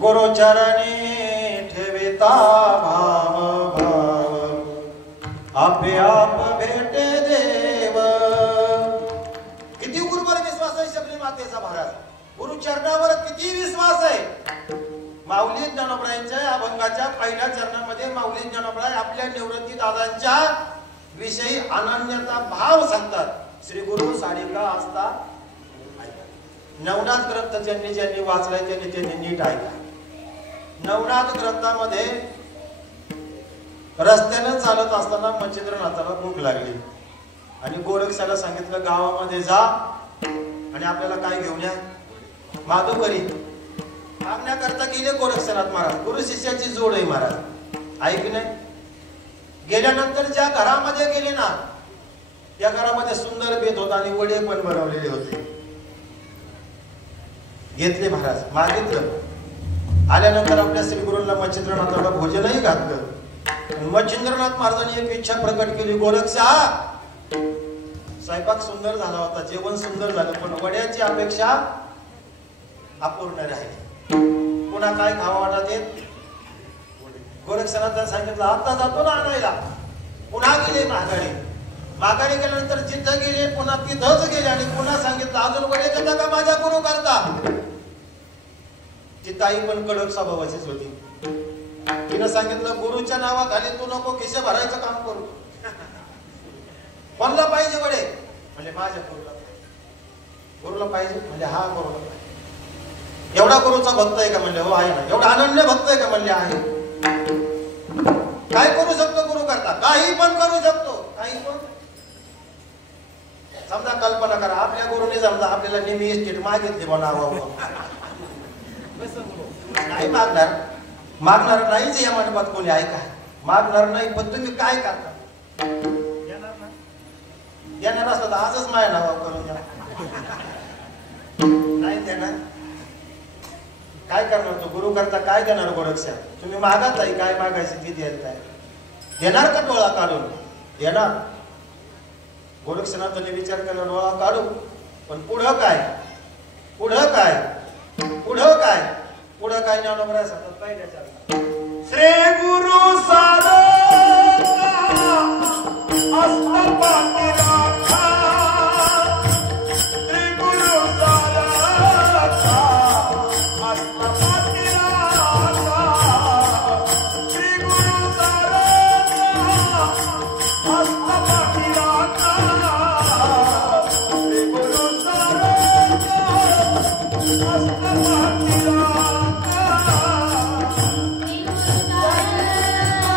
गुरुचरणी ठेविता भाव आपे आप भेटे देव. किती गुरुवर विश्वास आहे शबरी मातेचा महाराज? गुरुचरणावर किती विश्वास आहे? माऊली ज्ञानोबरायांच्या अभंगाच्या पहिल्या चरणामध्ये माऊली ज्ञानोबराय आपल्या निवृत्ती दादांच्या विषयी अनन्यता भाव सांगतात. श्री गुरु साडिका असता नवनाथ ग्रंथ ज्यांनी वाचलाय त्यांनी नीट ऐका. नवनाथ ग्रंथामध्ये रस्त्यानं चालत असताना मच्छिंद्रनाथाला भूक लागली आणि गोरक्षाला सांगितलं गावामध्ये जा आणि आपल्याला काय घेऊन या, माधुकरी. मागण्याकरता गेले गोरक्षनाथ महाराज. गुरु शिष्याची जोड आहे महाराज, ऐक नाही. गेल्यानंतर ज्या घरामध्ये गेले ना त्या घरामध्ये सुंदर बेत होता आणि वडे पण बनवलेले होते. घेतले महाराज, मागितलं. आल्यानंतर आपल्या श्री गुरूंना मच्छिंद्रनाथाला भोजनही घातलं. मच्छिंद्रनाथ महाराजांनी एक इच्छा प्रकट केली, गोरक्षा स्वयंपाक सुंदर झाला होता, जेवण सुंदर झालं, पण वड्याची अपेक्षा अपूर्ण राहिली. पुन्हा काय खावा वाटत येत. गोरक्षनाथांनी सांगितलं आता जातो ना आणायला. पुन्हा गेले माघारी गेल्यानंतर जिथं गेले पुन्हा तिथंच गेले आणि पुन्हा सांगितलं अजून वडे करता का माझ्या गुरु करता. ती ताई पण कडक स्वभावाचीच होती. तिनं सांगितलं गुरुच्या नावाखाली तू नको खिसे भरायचं काम करू. कोणला पाहिजे वडे म्हणजे माझ्या गुरुला पाहिजे म्हणजे हा गुरुला पाहिजे. एवढा गुरुचा भक्त आहे का म्हणले हो आहे ना. एवढा अनन्य भक्त आहे का म्हणले आहे. काय करू शकतो गुरु करता, काही पण करू शकतो, काही पण. समजा कल्पना करा आपल्या गुरुने समजा आपल्याला नेहमी इस्टेट मागितली बनावं, नाही मागणार नाहीच या मंडपात कोणी ऐका, मागणार नाही. पण तुम्ही काय करता, देणार असलं तर आजच माझ्या नावावर करून द्या. नाही देणार काय करणार तो गुरु करता काय देणार गोरक्षा. तुम्ही मागात आहे काय मागायचं ती द्यायला देणार का डोळा काढून देणार. गोरक्षनाथांनी विचार केला डोळा काढू पण पुढं काय पुढं काय पुढं काय पुढं काय ज्ञानोबा सांगतात पहिल्याच्या श्री गुरु सारा अस्तपाती राखा. श्री गुरु सारा अस्तपाती राखा. श्री गुरु सारा अस्तपाती राखा. श्री गुरु सारा अस्तपाती राखा.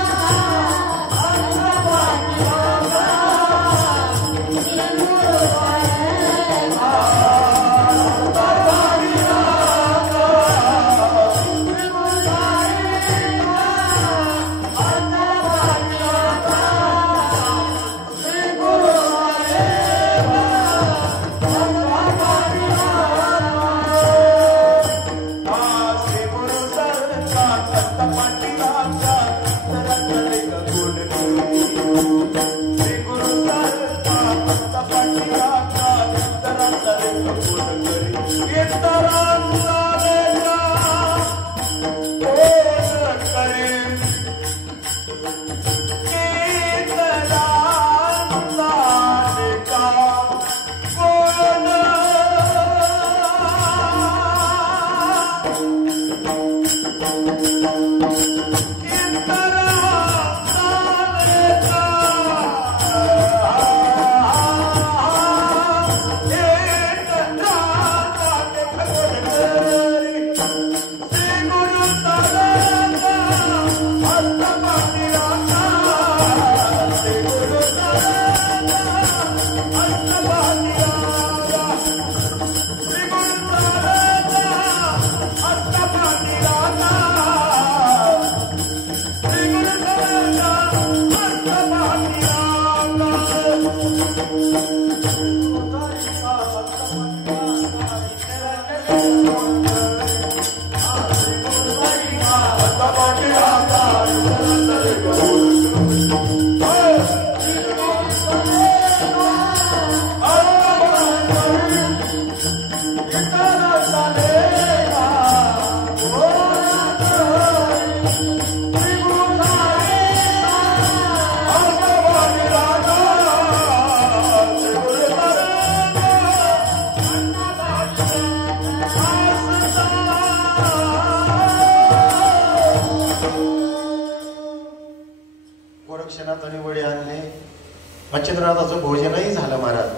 मच्छिंद्रनाथाचं भोजनही झालं महाराज.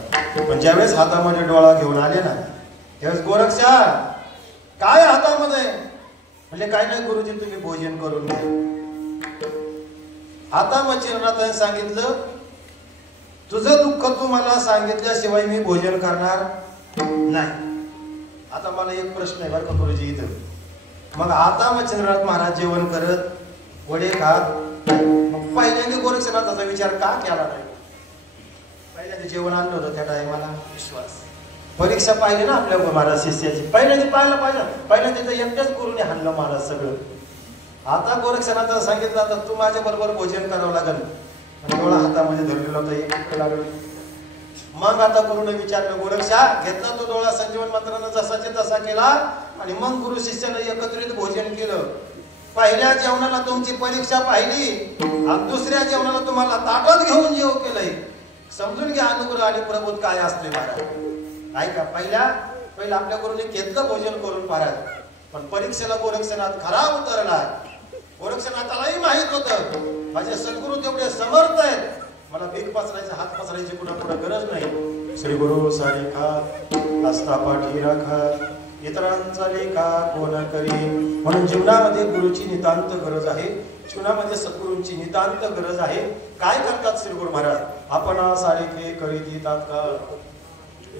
पण ज्यावेळेस हातामध्ये डोळा घेऊन आले ना तेच गोरक्षा काय हातामध्ये म्हणजे काय नाही गुरुजी तुम्ही भोजन करून घ्या. आता मग चिरणाताने सांगितलं तुझं दुःख तू मला सांगितल्याशिवाय मी भोजन करणार नाही. आता मला एक प्रश्न आहे बरं का गुरुजी इथं. मग आता मग चंद्रनाथ महाराज जेवण करत वडे खात मग पहिल्यांदा गोरक्षनाथाचा विचार का केला नाही? पहिल्यांदा जेवण आणलं होतं त्या टायमाला विश्वास परीक्षा पाहिली ना आपल्या महाराज शिष्याची पहिल्यांदा पाहायला पाहिजे. पहिल्यांदा तिथं एकट्याच गुरुने हाणलं महाराज सगळं. आता गोरक्षनाथाला सांगितलं आता तू माझ्या बरोबर भोजन करावं लागेल. आणि डोळा हातामध्ये धरलेला होता एक लागलं. मग आता गुरुने विचारलं गोरक्षा घेतला तो डोळा संजीवन मंत्रानं जसाचे तसा केला आणि मग गुरु शिष्यानं एकत्रित भोजन केलं. पहिल्या जेवणाला तुमची परीक्षा पाहिली आणि दुसऱ्या जेवणाला तुम्हाला ताटात घेऊन जेव केलंय. समजून घ्या अनुग्रह आणि प्रबोध काय असते महाराज. ऐका पहिला आपल्या गुरुने घेतलं भोजन करून महाराज पण परीक्षेला गोरक्षनाथ खरा उतरला. गोरक्षनाथालाही माहित होतं माझे सद्गुरु तेवढे समर्थ आहेत मला भीक पसरायचं हात पसरायची कुठं कुठं गरज नाही. श्री गुरु सारिखा हस्ता पाठी राखा इतरांचा लेखा कोण करी. म्हणून जीवनामध्ये गुरुची नितांत गरज आहे. जीवनामध्ये सद्गुरूंची नितांत गरज आहे. काय करतात श्री गुरु महाराज आपण सारिखे करीती तात्काळ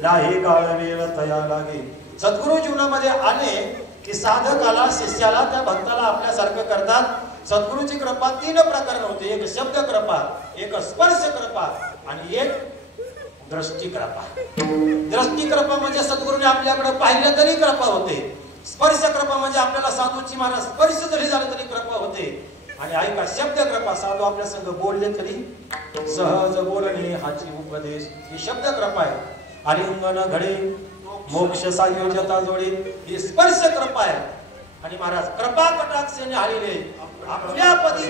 नाही काळ वेळ तया लागे. सद्गुरु जीवनामध्ये आले की साधकाला शिष्याला त्या भक्ताला आपल्यासारखं करतात. सद्गुरूची कृपा 3 प्रकार होते. एक शब्द कृपा एक स्पर्श कृपा आणि एक दृष्टी कृपा. दृष्टी कृपा म्हणजे सद्गुरूने आपल्याकडे पाहिलं तरी कृपा होते. स्पर्श कृपा म्हणजे आपल्याला साधूची महाराज स्पर्श जरी झालं तरी कृपा होते. आणि ऐका शब्द कृपा साधू आपल्या संग बोलले तरी सहज बोलणे हाची उपदेश ही शब्द कृपा आहे. आलिंगन घडे मोक्ष सायोजता जोडे ही स्पर्श कृपा आहे. आणि महाराज कृपा कटाक्षाने आलेले आपल्या पदी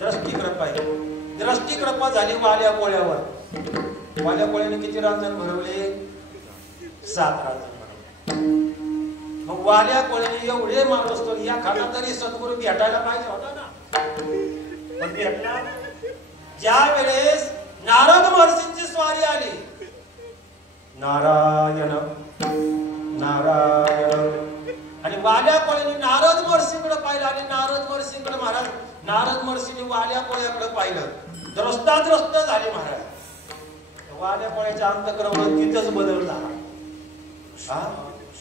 दृष्टी कृपा आहे. दृष्टी कृपा झाली वाल्या कोळ्यावर. वाल्या कोळ्याने किती रांजण भरवले? 7 रांजण भरवले. मग वाल्या कोळ्याने एवढे माणूस तो या खाना तरी सद्गुरू भेटायला पाहिजे होता ना. पण भेटला ज्या वेळेस नारद महर्षींची स्वारी आली. नारायण नारायण आणि वाल्या कोळ्याने नारद महर्षींकडे पाहिलं आणि नारद महर्षींकडे महाराज नारद महर्षींनी वाल्या कोळ्याकडे पाहिलं. द्रष्टाद्रष्ट झाले महाराज. वाल्या कोळ्याच्या अंतःकरण तिथंच बदल झाला.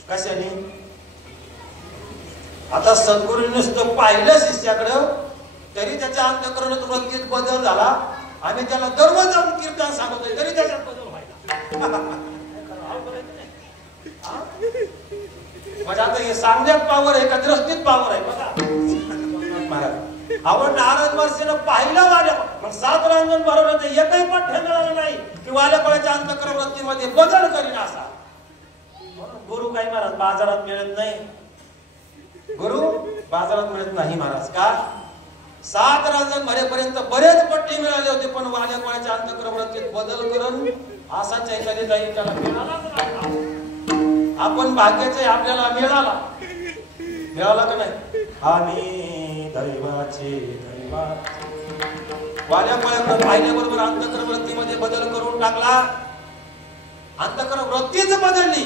कशाने? आता सद्गुरूंनी नुसतं पाहिलं शिष्याकडं तरी त्याच्या अंतःकरणात वृत्तीत बदल झाला. आणि त्याला दररोज जाऊन कीर्तन सांगतोय तरी त्याच्यात बदल व्हायला. म्हणजे आता हे सांगण्यात पावर आहे का दृष्टीत पावर आहे बघा महाराज. आपण नारद महर्षीनं पाहिलं वाल्या मग 7 रांजण भरवलं तर एकही पठ्य मिळालं नाही की वाल्या कोळ्याच्या अंतःकरण वृत्तीमध्ये बदल करीन असा. गुरु काही महाराज बाजारात मिळत नाही. गुरु बाजारात मिळत नाही महाराज. का? 7 रांजण भरेपर्यंत बरेच पट्टे मिळाले होते पण वाल्या कोळ्याच्या अंतःकरण वृत्तीत बदल करून असाच एखादी जाईल त्याला मिळाला. आपण भाग्याचे आपल्याला मिळाला का नाही? आम्ही दैवाचे दैवा. वाल्या कोळ्याकडे पाहिल्याबरोबर अंतःकरण वृत्तीमध्ये बदल करून टाकला. अंतःकरण वृत्तीच बदलली.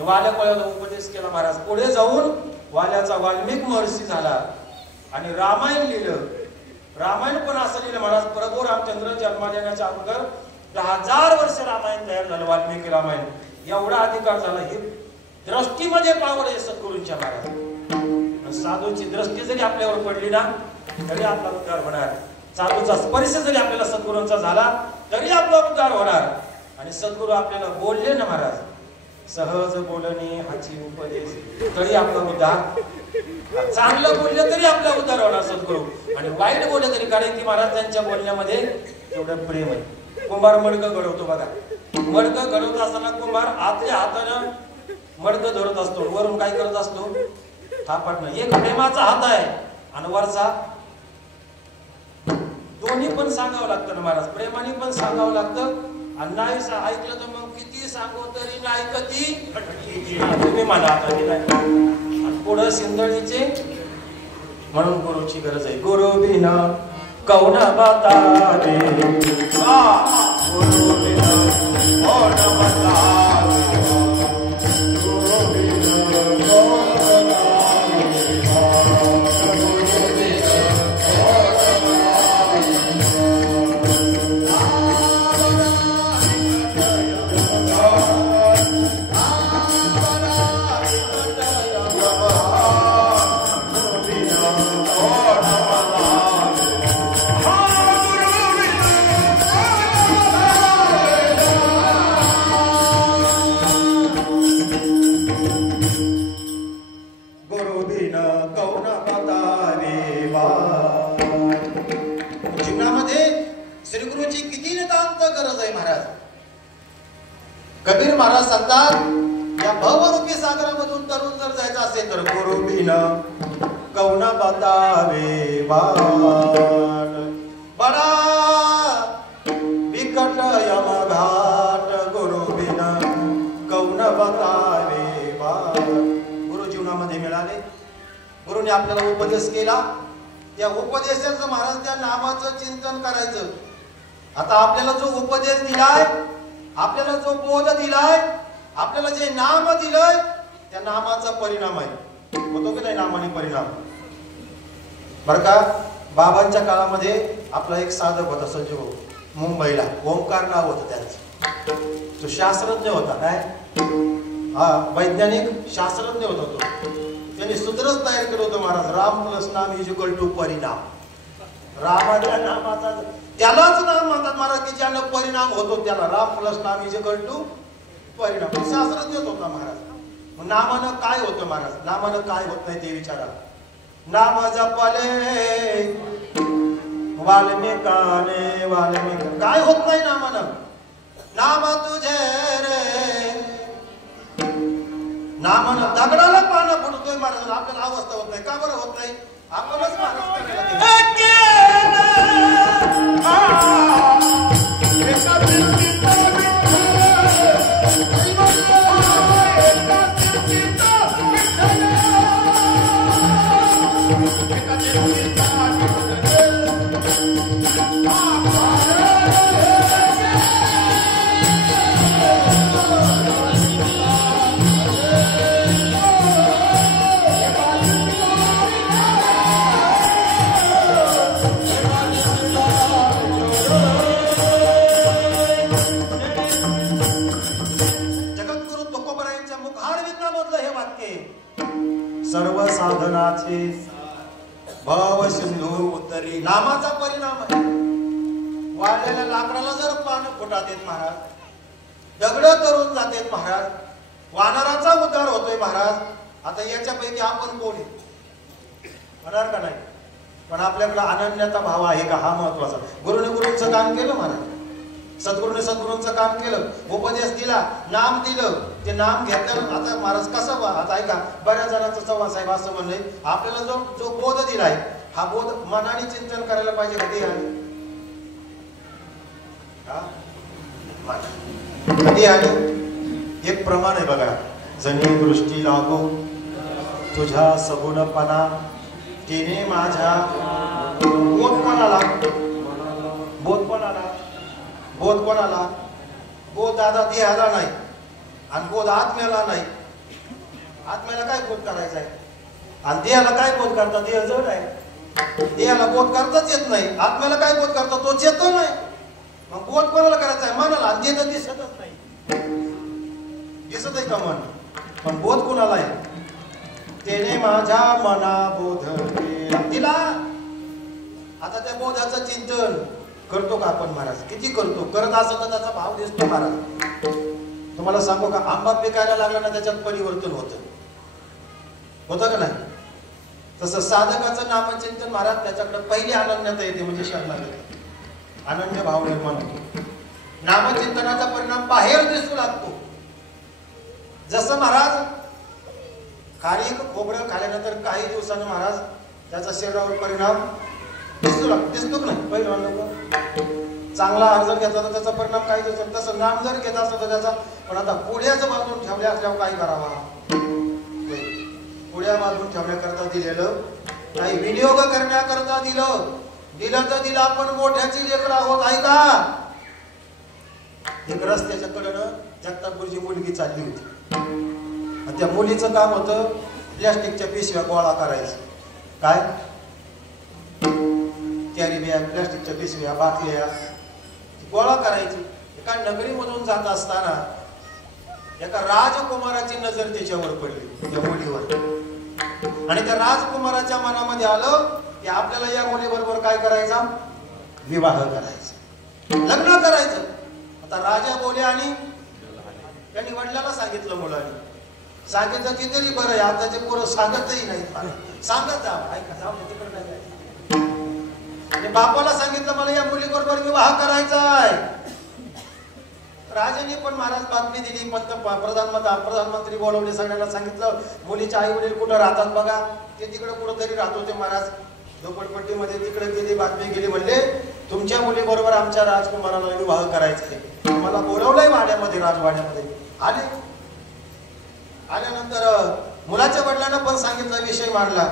वाल्या कोळ्याला उपदेश केला महाराज. पुढे जाऊन वाल्याचा वाल्मिक महर्षी झाला आणि रामायण लिहिलं. रामायण पण असं लिहिलं महाराज प्रभू रामचंद्र जन्म देण्याच्या अगोदर 10,000 वर्ष रामायण तयार झालं. वाल्मिकी रामायण एवढा अधिकार झाला. हे दृष्टीमध्ये पावर आहे सद्गुरूंच्या महाराज. साधूची दृष्टी जरी आपल्यावर पडली ना तरी आपला उद्धार होणार. साधूचा स्पर्श जरी आपल्याला सद्गुरूंचा झाला तरी आपला उद्धार होणार. आणि सद्गुरू आपल्याला बोलले ना महाराज सहज बोलणे हाची उपदेश तरी आपला उद्धार. चांगलं बोललं तरी आपला उद्धार होणार सद्गुरू. आणि वाईट बोललं तरी कारण की महाराज त्यांच्या बोलण्यामध्ये तेवढं प्रेम आहे. कुंभार मडकं घडवतो बघा. मडकं घडवत असताना कुंभार आतल्या हातानं मडकं धरत असतो. वरून काय करत असतो? थापाटणं. एक प्रेमाचा हात आहे आणि वरचा दोन्ही पण सांगावं लागतं ना महाराज. प्रेमाने पण सांगावं लागतं आणि नाही ऐकलं तर मग किती सांगू तरी नाही कधी तुम्ही म्हणा आता नाही. पुढं सिंदळीचे म्हणून गुरुची गरज आहे. गुरु बिना कौन बाता रे गुरु बिना जीवनामध्ये श्रीगुरूची किती नितांत गरज आहे महाराज. कबीर महाराज सांगतात या भवरूपी सागरामधून तरुण जर जायचं असेल तर गुरु बिन कौन बतावे बाट बडा विकट यमघाट गुरु बिन कौन बतावे बाट. गुरु जीवनामध्ये मिळाले, गुरुने आपल्याला उपदेश केला, त्या उपदेशाचं महाराज त्या नामाचं चिंतन करायचं. आता आपल्याला जो उपदेश दिलाय, आपल्याला जो बोध दिलाय, आपल्याला जे नाम दिलंय त्या नामाचा परिणाम आहे. होतो की नाही नामाने परिणाम? बर का, बाबांच्या काळामध्ये आपला एक साधक होता संजीव, मुंबईला, ओंकार नाव होतं त्यांचं. तो शास्त्रज्ञ होता. काय हा वैज्ञानिक शास्त्रज्ञ होता तो. त्यांनी सूत्रच तयार केलं होतं महाराज, राम प्लस नाम इज इक्वल टू परिणाम. रामाच्या नामाचा त्यालाच नाम म्हणतात महाराज की ज्यानं परिणाम होतो त्याला. राम प्लस नाम इज इक्वल टू परिणाम. तो शास्त्रज्ञच होता महाराज. मग नामानं काय होतं महाराज? नामानं काय होत नाही ते विचारा. नाम जपले वाल्मिकाने वाल्मिक, काय होत नाही नामानं? नाम तुझे रे, नामानं दगडाला पानं फुटतोय महाराज. आपल्याला अवस्था होत नाही. का बरं होत नाही? आपणच महाराज सर्व साधनाचे भव सिंधू उत्तरी. नामाचा परिणाम आहे. वाढलेल्या लाकडाला जर पानं फुटात येत महाराज, दगड तरून जातेत महाराज, वानराचा उद्धार होतोय महाराज. आता याच्यापैकी आपण कोण आहे? होणार का नाही? पण आपल्याकडे अनन्यता भाव आहे का? हा महत्वाचा. गुरुने गुरूंचं काम केलं महाराज, सद्गुरूने सद्गुरूंचं काम केलं, उपदेश दिला, नाम दिलं, ते नाम घेतलं. आता महाराज कसं आता ऐका, बऱ्याच जणांचं चव्हाण साहेब असं म्हणलंय, आपल्याला जो जो बोध दिलाय हा बोध मनाने चिंतन करायला पाहिजे का? कधी आली एक प्रमाण आहे बघा. जणी दृष्टी लागो तुझ्या सगुणपणा, तिने माझ्या बोध कोणाला? बोध कोणाला? बोध कोणाला? बोध दादा देहाला नाही आणि बोध आत्म्याला नाही. आत्म्याला काय बोध करायचा आहे आणि देहाला काय बोध करता? देह जड आहे, देहाला बोध करताच येत नाही. आत्म्याला काय बोध करता? तो चेतन आहे. मग बोध कोणाला करायचा आहे? मनाला. आणि ते तर दिसतच नाही. दिसत आहे का मन? पण बोध कोणाला आहे? तेने माझ्या मना बोध दिला. आता त्या बोधाचं चिंतन करतो का आपण महाराज? किती करतो? करत असं तर त्याचा भाव दिसतो महाराज. तुम्हाला सांगू का, आंबा पिकायला लागला ना त्याच्यात परिवर्तन होतं का नाही? तसं साधकाचं नामचिंतन महाराज त्याच्याकडे पहिली अनन्यता येते, म्हणजे शरणागती, अनन्य भाव निर्माण होतो. नामचिंतनाचा परिणाम बाहेर दिसू लागतो. जसं महाराज खारीक खोबरं खाल्यानंतर काही दिवसानं महाराज त्याचा शरीरावर परिणाम दिसतो नाही. पहिला लोक चांगला आहार जर घेतला तर त्याचा परिणाम काही दिवसात, तसं नाम जर घेत असलं तर त्याचा. पण आता पुढ्याचं बांधून ठेवल्या असल्यावर काय करावा? पुढ्या बांधून ठेवण्याकरता दिलेलं काही विनियोग करण्याकरता दिलं तर दिलं. आपण मोठ्याची लेकर आहोत, ऐका. एक रस्त्याच्या कडेनं जगतापपूरची मुलगी चालली होती आणि त्या मुलीचं काम होतं प्लॅस्टिकच्या पिशव्या गोळा करायचं. काय कॅरी बॅग, प्लॅस्टिकच्या पिशव्या, बाटल्या गोळा करायची. एका नगरीमधून जात असताना एका राजकुमाराची नजर त्याच्यावर पडली, त्या मुलीवर. आणि त्या राजकुमाराच्या मनामध्ये आलं की आपल्याला या मुलीबरोबर काय करायचा, विवाह करायचा, लग्न करायचं. आता राजा बोले आणि त्यांनी वडिलांना सांगितलं, मुलांनी सांगितलं की तरी बरं आहे, आताचे पोरं सांगतही नाही, सांगत जा, ऐका जाऊ तिकडे नाही जायचं. आणि बापाला सांगितलं मला या मुलीबरोबर विवाह करायचा आहे. राजाने पण महाराज बातमी दिली, प्रधानमंत्री बोलवले, सगळ्यांना सांगितलं मुलीचे आई वडील कुठं राहतात बघा, ते तिकडे कुठंतरी राहत होते महाराज, झोपडपट्टीमध्ये. तिकडे गेली, बातमी गेली, म्हणले तुमच्या मुलीबरोबर आमच्या राजकुमाराला विवाह करायचा आहे. मला बोलवलंय वाड्यामध्ये, राजवाड्यामध्ये. आल्यानंतर मुलाच्या वडिलांना पण सांगितलं, विषय मांडला.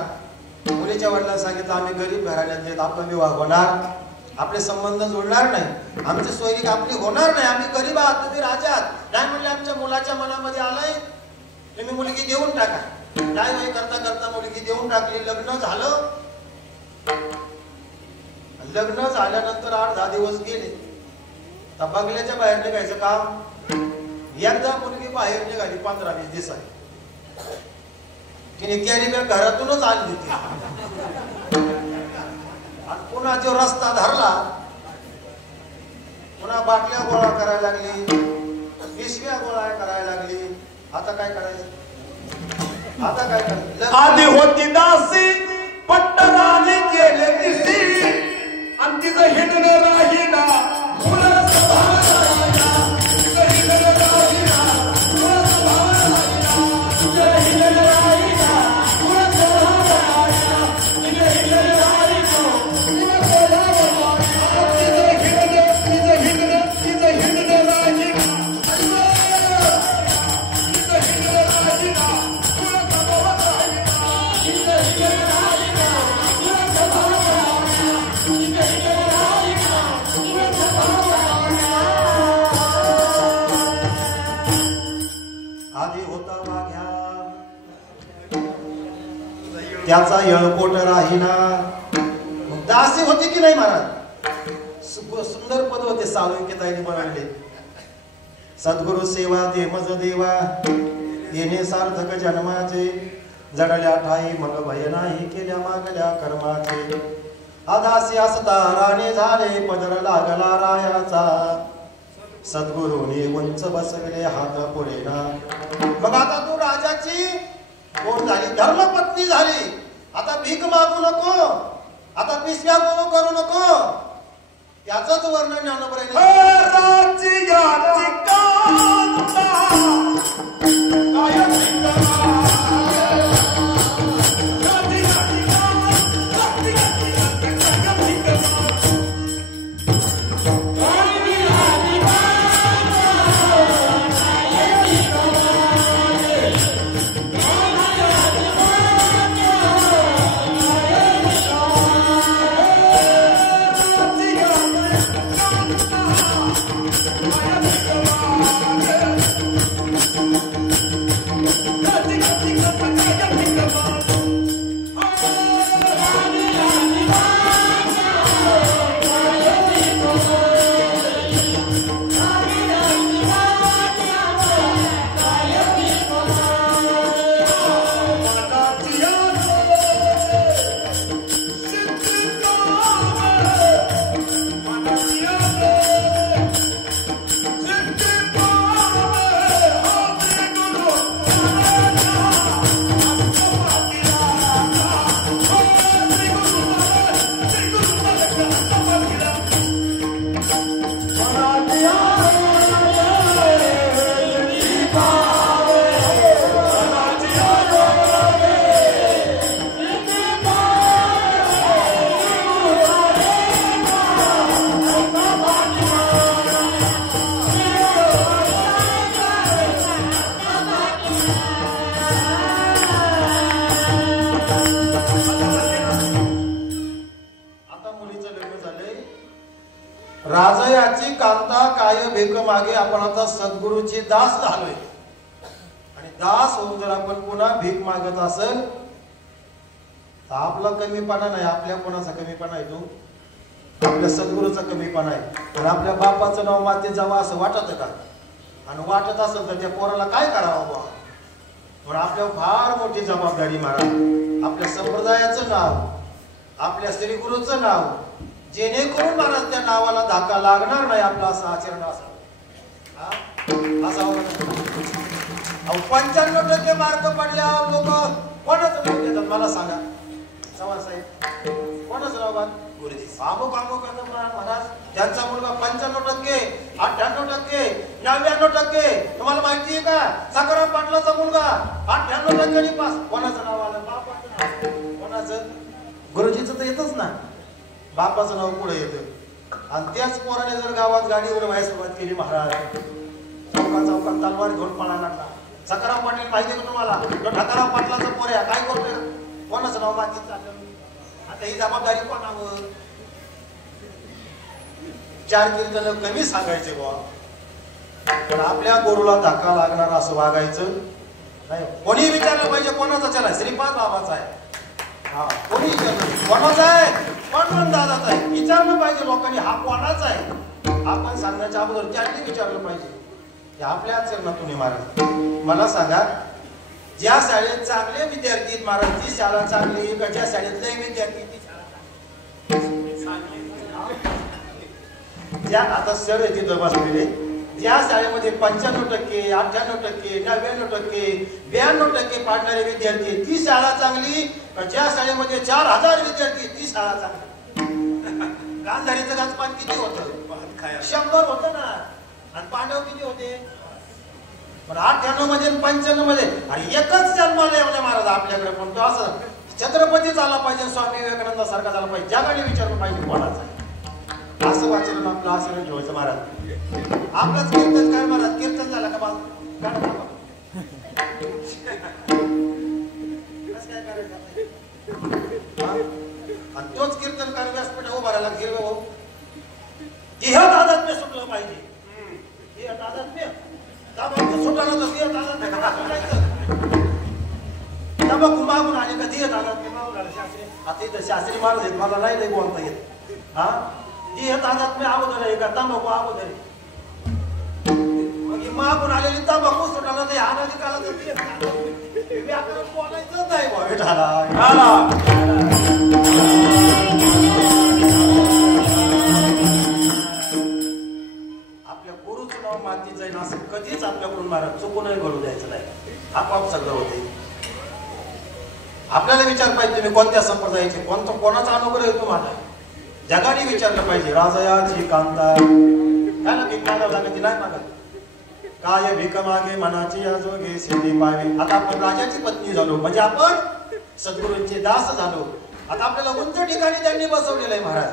मुलीच्या वडिलांना सांगितलं आम्ही गरीब घराण्यातले, आपला विवाह होणार, आपले संबंध जुळणार नाही, आमची सोयरीक आपली होणार नाही, आम्ही गरीब आहात, तुम्ही राजा आहात. नाही म्हणले आमच्या मुलाच्या मनामध्ये आलंय, तुम्ही मुलगी देऊन टाका. काय वय करता करता मुलगी देऊन टाकली. लग्न झालं. लग्न झाल्यानंतर 8-10 दिवस गेले. आता बंगल्याच्या बाहेर निघायचं काम. एकदा मुलगी बाहेर निघाली 15-20 दिवसांनी. तिने कॅरी बॅग घरातूनच आणली होती. आणि पुन्हा जो रस्ता धरला, पुन्हा बाटल्या गोळा करायला लागली, पिशव्या गोळा करायला लागली. आता काय करायचं, आता काय करायचं. आधी होती दासी पट्टराने केले तिसी आणि तिचं हिंडणं राहिना मुलाचं भाव राहिना, तिचं हिंडणं राहिना मुलाचं भाव राहिना, तिचं हिंडणं राहिना मुलाचं भाव राहिना, तिचं हिंडणं राहिना मुलाचं भाव राहिना, तिचं हिंडणं राहिना, तिचं हिंडणं राहिना मुलाचं भाव राहिना, तिचं हिंडणं आधी होता वाघ्या, त्याचा येळकोट राहिना. दासी होती की नाही महाराज, सुंदर पद होते साळुंकेताईने बनवले. सद्गुरु सेवा दे मज देवा, येणे सार्थक जन्माचे, जडल्या ठाई मग भय नाही, केल्या मागल्या कर्माचे. आदासी असता राणे झाले, पदर लागला रायाचा, सद्गुरूने उंच बसविले हात पुढेना. मग आता तू राजाची कोण झाली, धर्मपत्नी झाली. आता भीक मागू नको, आता पिशव्या गोळा करू नको. त्याचंच वर्णन ज्ञानोबराने राजयाची कांता काय भेक मागे. आपण आता सद्गुरूचे दास झालोय आणि दास होऊन जर आपण पुन्हा भीक मागत असेल तर आपला कमीपणा नाही, आपल्या कोणाचा कमीपणा आहे तो आपल्या सद्गुरूचा कमीपणा आहे. आणि आपल्या बापाचं नाव माते जावं असं वाटत का? आणि वाटत असेल तर त्या पोराला काय करावं बा? म्हणून आपल्यावर फार मोठी जबाबदारी महाराज. आपल्या संप्रदायाचं नाव, आपल्या श्री गुरुचं नाव, जेणेकरून महाराज त्या नावाला धक्का लागणार नाही, आपलं असं आचरण असावं. अहो 95% मार्क पडल्यावर लोक कोणाचं नाव घेतात मला सांगा चव्हाण साहेब? कोणाचं नाव घाल? गुरुजी. अमुक अमुक महाराज त्यांचा मुलगा 95%, 98%, 99%. तुम्हाला माहिती आहे का? सकाराम पाटलाचा मुलगा 98% पास. कोणाचं नाव आलं? बापाचं नाव. कोणाचं? गुरुजीचं तर येतच ना, बापाचं नाव पुढे येतं. आणि त्याच पोराने जर गावात गाडी उडवायला सुरुवात केली महाराज, चौकात चौकात तलवार घेऊन पळायला लागला. सकाराम पाटील माहिती आहे का तुम्हाला? तो ठाकाराम पाटलाचा पोऱ्या काय करतोय? कोणाचं नाव मातीत चाललं? आता ही जबाबदारी कोणावर? 4 कीर्तन कमी सांगायचे बुवा, पण आपल्या गुरुला धक्का लागणार असं वागायचं नाही. कोणी विचारलं पाहिजे कोणाचा चला? श्रीपाद बाबाचा आहे. हा, कोणी विचारलं कोणाचा आहे? पण दादाचा आहे. विचारलं पाहिजे लोकांनी हा कोणाचा आहे. आपण सांगण्याच्या अगोदर त्यांनी विचारलं पाहिजे. हे आपल्या चरणातून महाराज. मला सांगा, ज्या शाळेत चांगले विद्यार्थी आहेत महाराज, ती शाळा चांगली का ज्या शाळेत लय विद्यार्थी ती शाळा? ज्या आता सर आहे तिथं बसलेले, ज्या शाळेमध्ये 95%, 98%, 99%, 92% पाडणारे विद्यार्थी ती शाळा चांगली का ज्या शाळेमध्ये 4000 विद्यार्थी ती शाळा चांगली? गांधारीचं गाजपान किती होतं? 100 होतं ना. आणि पांडव किती होते? पण 98 मध्ये 95 मध्ये. आणि एकच जन्माला येऊन महाराज आपल्याकडे, पण तो असं छत्रपती झाला पाहिजे, स्वामी विवेकानंद सारखा झाला पाहिजे, जगाने विचारलं पाहिजे कोणाचा आहे. असं वाचन आपलं आचरण ठेवायचं महाराज. आपलंच कीर्तन काय महाराज? कीर्तन झालं का? कसं काय करायचं? आणि तोच कीर्तन काय व्यासपीठ उभा राहिला हिरवे भाऊ, इहत आदत में सुटलं पाहिजे. इहत आदत में सुटायला तर इहत आदत में का सुटायचं? तंबाखू मागून आले का इहत आदत में मागून आले शास्त्री. आता इथं शास्त्री महाराज आहेत, मला नाही बोलता येत. हा, इहत आदत में अगोदर आहे का तंबाखू अगोदर आहे? मग मागून आलेली तंबाखू सुटायला तर अनादी काळात व्याकरण बोलायचं नाही बा. विठाला माती जाईल असं कधीच आपल्याकडून महाराज चुकूनही घडू द्यायचं नाही. आपोआप सगळं होते. आपल्याला विचार पाहिजे तुम्ही कोणत्या संप्रदायाचे, कोणाचा अनुग्रह आहे तुम्हाला? जगाने विचारलं पाहिजे. राजयाची कांता काय भीक मागावं लागत नाही मागत. काय भीक मागे मनाची आजोगे सिद्धी पावे. आता आपण राजाची पत्नी झालो म्हणजे आपण सद्गुरूंचे दास झालो. आता आपल्याला उंच ठिकाणी त्यांनी बसवलेलं आहे महाराज.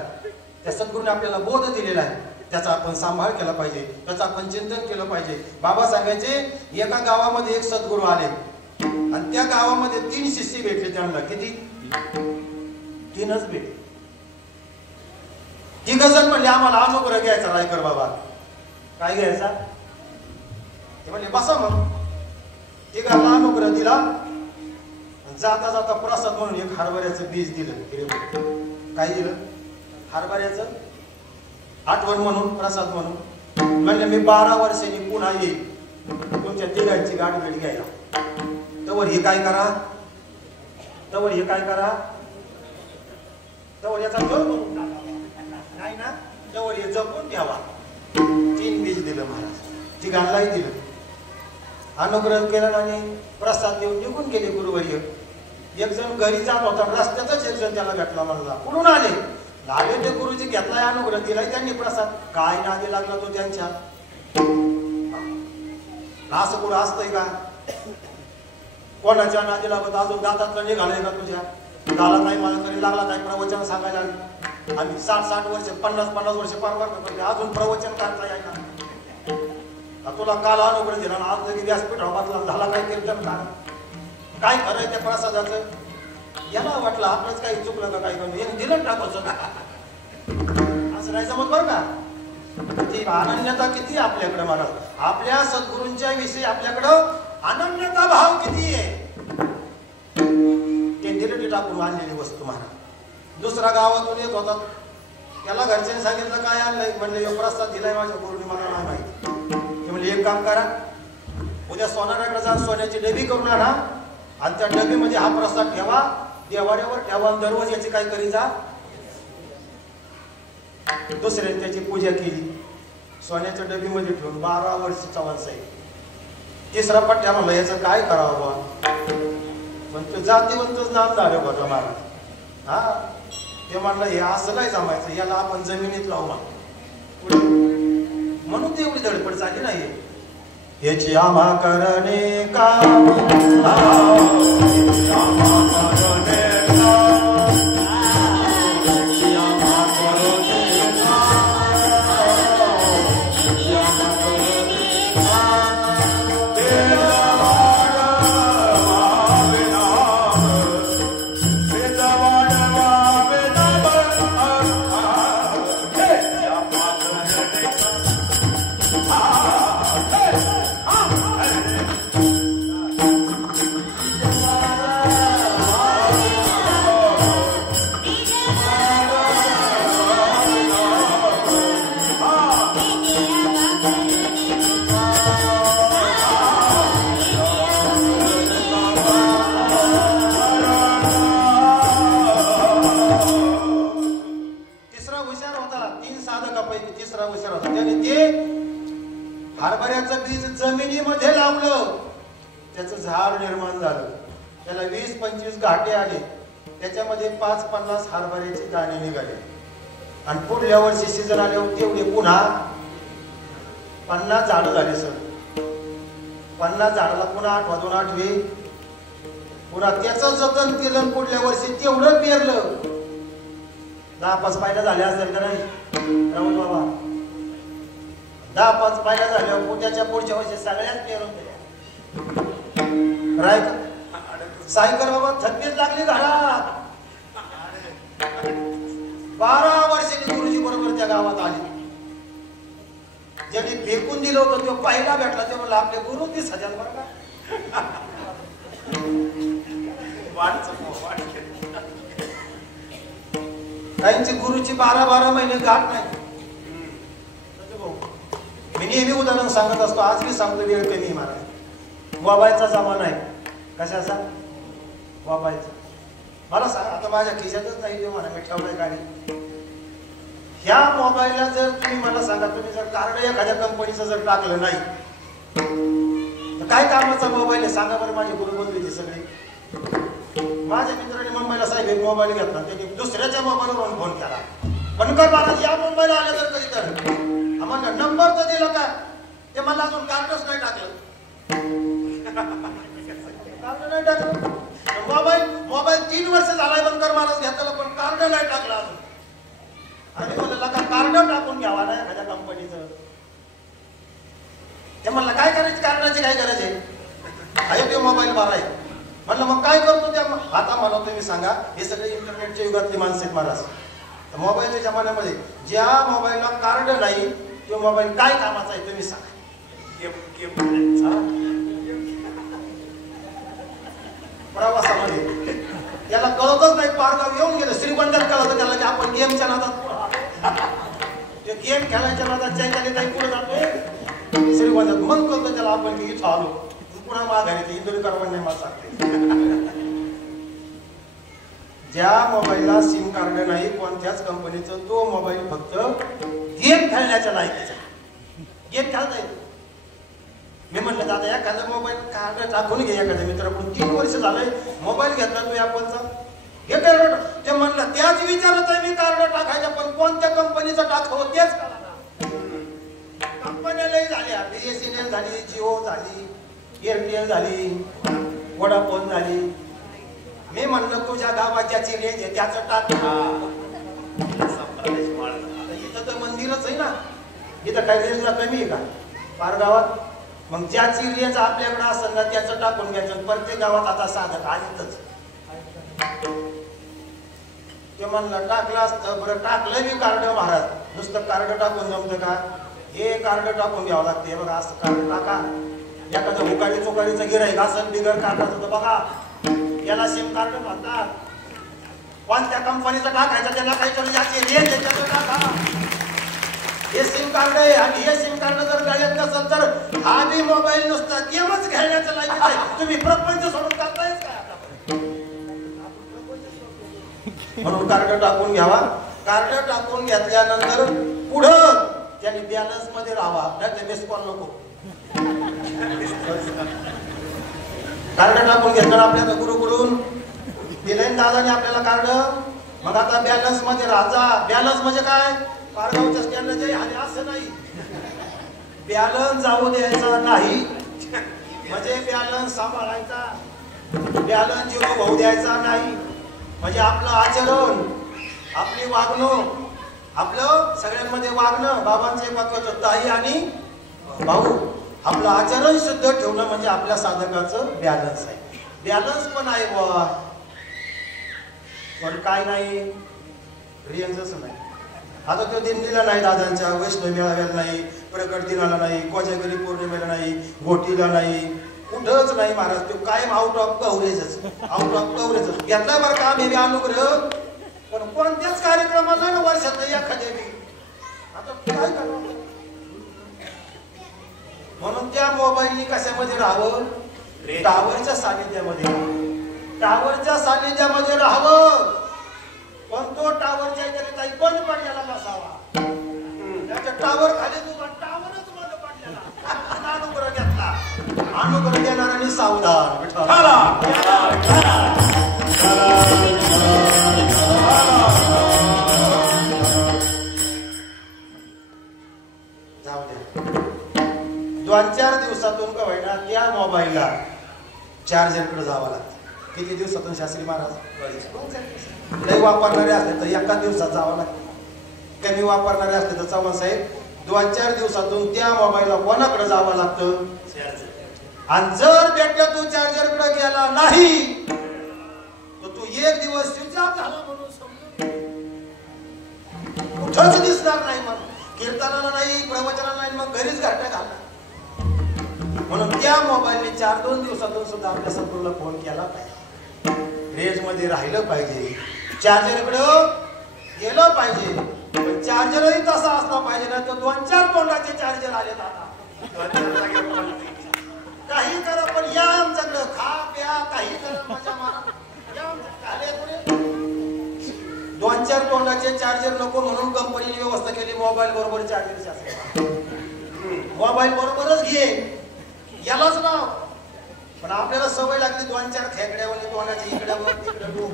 त्या सद्गुरूने आपल्याला बोध दिलेला आहे, त्याचा आपण सांभाळ केला पाहिजे, त्याचं आपण चिंतन केलं पाहिजे. बाबा सांगायचे, एका गावामध्ये एक सद्गुरू आले आणि त्या गावामध्ये 3 शिष्य भेटले त्यांना. किती? 3च भेटले. 3 जण म्हणले आम्हाला अनुग्रह घ्यायचा रायकर बाबा. काय घ्यायचा? ते म्हणले बसा. मग 3 अनुग्रह दिला. जाता जाता प्रसाद म्हणून एक हरभऱ्याचं बीज दिलं. काय दिलं? हरभऱ्याचं आठवण म्हणून, प्रसाद म्हणून. म्हणजे मी 12 वर्षांनी पुन्हा येईल तुमच्या तिघांची गाडी भेट घ्यायला. तवर हे काय करा, तवर हे काय करा, तवर याचा जोर म्हणून नाही ना, तवर हे जपून ठेवा. 3 बीज दिलं महाराज, तिघांनाही दिलं. अनुग्रह केला आणि प्रसाद देऊन निघून गेले गुरुवर्य. एक जण घरी जात होता, रस्त्यातच एक जण त्याला भेटला. म्हणला कुठून आले? आले ते गुरुजी, घेतलाय अनुग्रह दिलाय त्यांनी प्रसाद. काय नादी लागला तो त्यांच्या? असं कुठं असतंय का? कोणाच्या नादी लागत? अजून दातातलं निघालंय का तुझ्या? झाला नाही मला तरी लागला काय प्रवचन सांगायला? आम्ही 60-60 वर्ष 50-50 वर्ष पार करतो, अजून प्रवचन करता येईना. तुला काल अनुग्रह दिला ना, आज लगे व्यासपीठ झाला काय कीर्तन का? काय खरंय त्या प्रसादाचं? याला वाटलं आपलंच काही चुकलं का काय करून दिलं टाकायचं असं नाही जमत बरं का. किती अनन्यता किती आपल्याकडे महाराज आपल्या सद्गुरूंच्या विषयी आपल्याकडं अनन्यता भाव किती आहे ते दिलेली टाकून आणलेली वस्तू महाराज दुसरा गावातून येत होता त्याला घरच्यांनी सांगितलं काय आणलंय म्हणलं यो प्रसाद दिलाय माझ्या गुरुनी मला नाही माहिती ते म्हणले एक काम करा उद्या सोनाराकडे जा सोन्याची डबी करून आणा आणि त्या डबीमध्ये हा प्रसाद ठेवा देवाड्यावर ठेवा दररोज याची काय करी जा दुसऱ्याने त्याची पूजा केली सोन्याच्या डबीमध्ये ठेवून 12 वर्षाचा वंश तिसरा पट्ट्या म्हणला याचं काय करावं बा पण तो जातीवंतच नाम झालं बघा महाराज हा ते म्हणलं हे असं नाही जमायचं याला आपण जमिनीत लावू म्हणून ती एवढी धडपड झाली नाही याची आम्हा करणे काम हरभऱ्याचं बीज जमिनीमध्ये लावलं त्याचं झाड निर्माण झालं त्याला 20-25 गाठे आले त्याच्यामध्ये 5-50 हरभऱ्याचे दाणे निघाले आणि पुढल्या वर्षी सीजन आल्यावर तेवढे पुन्हा 50 झाडं झाले सर 50 झाडाला पुन्हा 8 पुन्हा त्याचं जतन केलं पुढल्या वर्षी तेवढं पेरलं 10-5 पायऱ्या झाल्या असेल का नाही राहुल बाबा 10-5 पायऱ्या झाल्या पुढच्या वर्षी सगळ्याच पेरून दिल्या राय सायकर बाबा थकवीच लागली घरात 12 वर्षांनी गुरुजी बरोबर त्या गावात आले ज्यांनी फेकून दिलं होतं तो पहिला भेटला ते म्हणलं आपले गुरु 30,000 बरं का काहींची गुरुची 12 महिने गाठ नाही मी नेहमी उदाहरण सांगत असतो आज मी सांगतो वेळ कमी महाराज मोबाईलचा जमाना आहे कशाचा मोबाईलचा मला सांगा आता माझ्या खिशातच नाही देऊ म्हणा मी ठेवलंय गाडी ह्या मोबाईलला जर तुम्ही मला सांगा तुम्ही जर कार्ड एखाद्या कंपनीचं जर टाकलं नाही तर काय कामाचा मोबाईल आहे सांगा बरं माझे गुरुबंधू सगळे माझ्या मित्राने मुंबईला साहेब एक मोबाईल घेतला त्यांनी दुसऱ्याच्या मोबाईलवरून फोन केला बनकर महाराज या मुंबईला आले तर कधी तर आम्हाला नंबर तर दिला का ते मला अजून कार्डच नाही टाकलं कार्ड नाही टाकलं मोबाईल 3 वर्ष झालाय बनकर महाराज घेतला पण कार्ड नाही टाकलं अजून आणि म्हणलं का कार्ड टाकून घ्यावा ना एखाद्या कंपनीचं ते म्हणलं काय करायचं कार्डाची काय गरज आहे तो मोबाईल बरा आहे म्हणलं मग काय करतो त्या आता मला तुम्ही सांगा हे सगळे इंटरनेटच्या युगातली माणसं आहेत महाराज मोबाईलच्या जमान्यामध्ये ज्या मोबाईलला कार्ड नाही तो मोबाईल काय कामाचा आहे तुम्ही सांगा प्रवासामध्ये त्याला कळतच नाही पारगाव येऊन गेलं श्रीगोंद्यात कळत त्याला की आपण गेमच्या नादात ते गेम खेळायच्या नादात चैताली ताई पुढे जातोय श्रीगोंद्यात मग कळतं त्याला आपण की इथं आलो पुन्हा माघारी इंदोरीकर म्हणणे मला सांगते ज्या मोबाईलला सिम कार्ड नाही कोणत्याच कंपनीचं तो मोबाईल फक्त गेम खेळण्याच्या लायकीचा गेम खेळता येतो मी म्हणलं दादा एखादा मोबाईल कार्ड टाकून घे एखाद्या मित्राकडून 3 वर्ष झालंय मोबाईल घेतला तो ॲपलचा हे कार्ड ते म्हणलं त्याच विचारत आहे मी कार्ड टाकायचं पण कोणत्या कंपनीचं टाकावं तेच कळा कंपन्या लई झाल्या BSNL झाली जिओ झाली एअरटेल झाली वोडाफोन झाली मी म्हणलं तुझ्या गावात ज्याची रेंज आहे त्याचं टाक इथं तर मंदिरच आहे ना इथं काही रेंजला कमी आहे का पार गावात मग ज्याची रेंज आपल्याकडे असेल ना त्याचं टाकून घ्यायचं प्रत्येक गावात आता साधक आहेतच ते म्हणलं टाकलं असतं. बरं टाकलं बी कार्ड महाराज, नुसतं कार्ड टाकून जमतं का? हे कार्ड टाकून घ्यावं लागतं. हे बघा असं कार्ड टाका. एखादं हुकाडी चोकाडीचं गिऱ्हाईक असेल बिगर कार्डाचं तर बघा याला सिम कार्ड म्हणतात. कोणत्या कंपनीचं टाकायचं त्याला काही तरी याचे त्याच्याचं टाका. हे सिम कार्ड आहे आणि हे सिम कार्ड जर गळ्यात नसेल तर हा बी मोबाईल नुसता गेमच खेळण्याचं लायक आहे. तुम्ही प्रपंच सोडून करतायच काय आता? म्हणून कार्ड टाकून घ्यावा. कार्ड टाकून घेतल्यानंतर पुढं त्यांनी बॅलन्स मध्ये राहावा, नाही ते मिस कॉल नको. कार्ड टाकून घेतलं आपल्या गुरुकडून दिलंय दादाने आपल्याला कार्ड. मग आता बॅलन्स मध्ये राहा. बॅलन्स म्हणजे काय? पारगावच्या स्टँडला जे आले असं नाही. बॅलन्स जाऊ द्यायचा नाही म्हणजे बॅलन्स सांभाळायचा. बॅलन्स झिरो होऊ द्यायचा नाही म्हणजे आपलं आचरण, आपली वागणूक, आपलं सगळ्यांमध्ये वागणं. बाबांचे महत्वाचं ताई आणि भाऊ आपलं आचरण शुद्ध ठेवणं म्हणजे आपल्या साधकाचं बॅलन्स आहे. बॅलन्स पण आहे बुवा, पण काय नाही रेंजच नाही. आता तो दिंडीला नाही, दादांच्या वैष्णव मेळाव्याला नाही, प्रकट दिनाला नाही, कोजागिरी पौर्णिमेला नाही, गोटीला नाही, कुठंच नाही महाराज. तो कायम आउट ऑफ कव्हरेजच, आउट ऑफ कव्हरेजच घेतला बरं का आम्ही अनुग्रह. पण कोणत्याच कार्यक्रमाला ना वर्षात एखाद्या बी आता काय करावं. म्हणून त्या मोबाईलनी कशामध्ये राहावं? टावरच्या सानिध्यामध्ये. टावरच्या सानिध्यामध्ये राहावं. पण तो टावरच्या काही बंद पडलेला नसावा. त्याच्या टावर खाली तू टावरच बंद पडलेला. अनुग्रह घेतला. अनुग्रह देणाऱ्याने सावधान. जाऊ द्या. 2-4 दिवसातून का होईना त्या मोबाईलला चार्जरकडे जावं लागतं. किती दिवसातून शास्त्री महाराज? लय वापरणारे असले तर एका दिवसात जावं लागतं. कमी वापरणारे असले तर चव्हाण साहेब 2-4 दिवसातून त्या मोबाईलला कोणाकडे जावं लागतं? आणि जर भेटलं तू चार्जरकडे गेला नाही तर तू एक दिवस स्विच ऑफ झाला म्हणून समजून कुठंच दिसणार नाही. मग कीर्तनाला नाही, प्रवचनाला नाही, मग घरीच घाटा घालणार. म्हणून त्या मोबाईलने 4-2 दिवसातून सुद्धा आपल्या सद्गुरूला फोन केला पाहिजे. रेंज मध्ये राहिलं पाहिजे, चार्जरकडं गेलं पाहिजे. पण चार्जरही तसा असला पाहिजे ना. तर 2-4 तोंडाचे चार्जर आलेत आता. काही करा पण या आमच्याकडं, खा प्या काही करा, मजा मारा. 2-4 तोंडाचे चार्जर नको म्हणून कंपनीने व्यवस्था केली मोबाईल बरोबर चार्जर. मोबाईल बरोबरच घे यालाच नाव. पण आपल्याला सवय लागली 2-4 खेकड्यावर तोंडाचे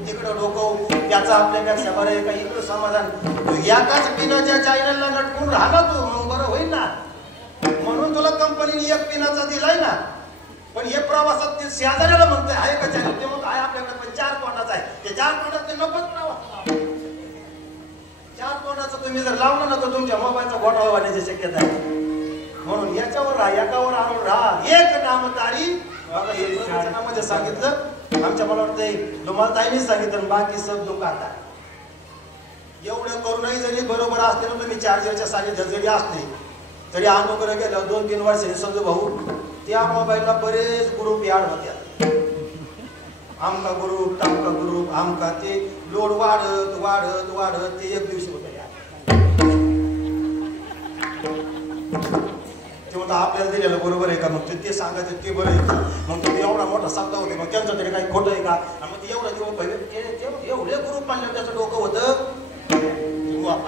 तिकडं डोकं. त्याचा आपल्यापेक्षा बरं आहे का इकडं समाधान. एकाच पिनाच्या चॅनलला नटकून राहा तू, मग बरं होईल ना. म्हणून तुला कंपनीने 1 पिनाचा दिलाय ना. पण हे प्रवासात ते शेजाऱ्याला म्हणतोय आहे का चॅनल? ते मग आहे आपल्याकडे पण 4 तोंडाचा आहे. ते 4 तोंडात ते नकोच प्रवास. 4 तोंडाचं तुम्ही जर लावलं ना तर तुमच्या मोबाईलचा घोटाळा होण्याची शक्यता आहे. म्हणून याच्यावर राहा, एकावर आणून राहा. एक नामधारी. प्रवचनामध्ये सांगितलं आमच्या, मला वाटतं तुम्हाला सांगितलं, बाकी सब दुकानदार. एवढं करूनही जरी बरोबर असले ना तुम्ही चार्जरच्या सानिध्यात जरी असले तरी अनुग्रह केलं 2-3 वर्षांनी संजू भाऊ त्या मोबाईलला बरेच ग्रुप ऍड होत्या. आमका ग्रुप, टामका ग्रुप, आमका. ते लोड वाढत वाढत वाढत ते एक दिवशी होतं. ते म्हणतात आपल्याला दिलेलं बरोबर आहे का? मग ते सांगायचं ते बरं आहे का? मग तुम्ही एवढा मोठा शब्द होते मग त्यांचं तरी काही खोटं आहे का? आणि मग ते एवढा दिवस पहिले एवढे ग्रुप मानल्यावर त्याचं डोकं होतं.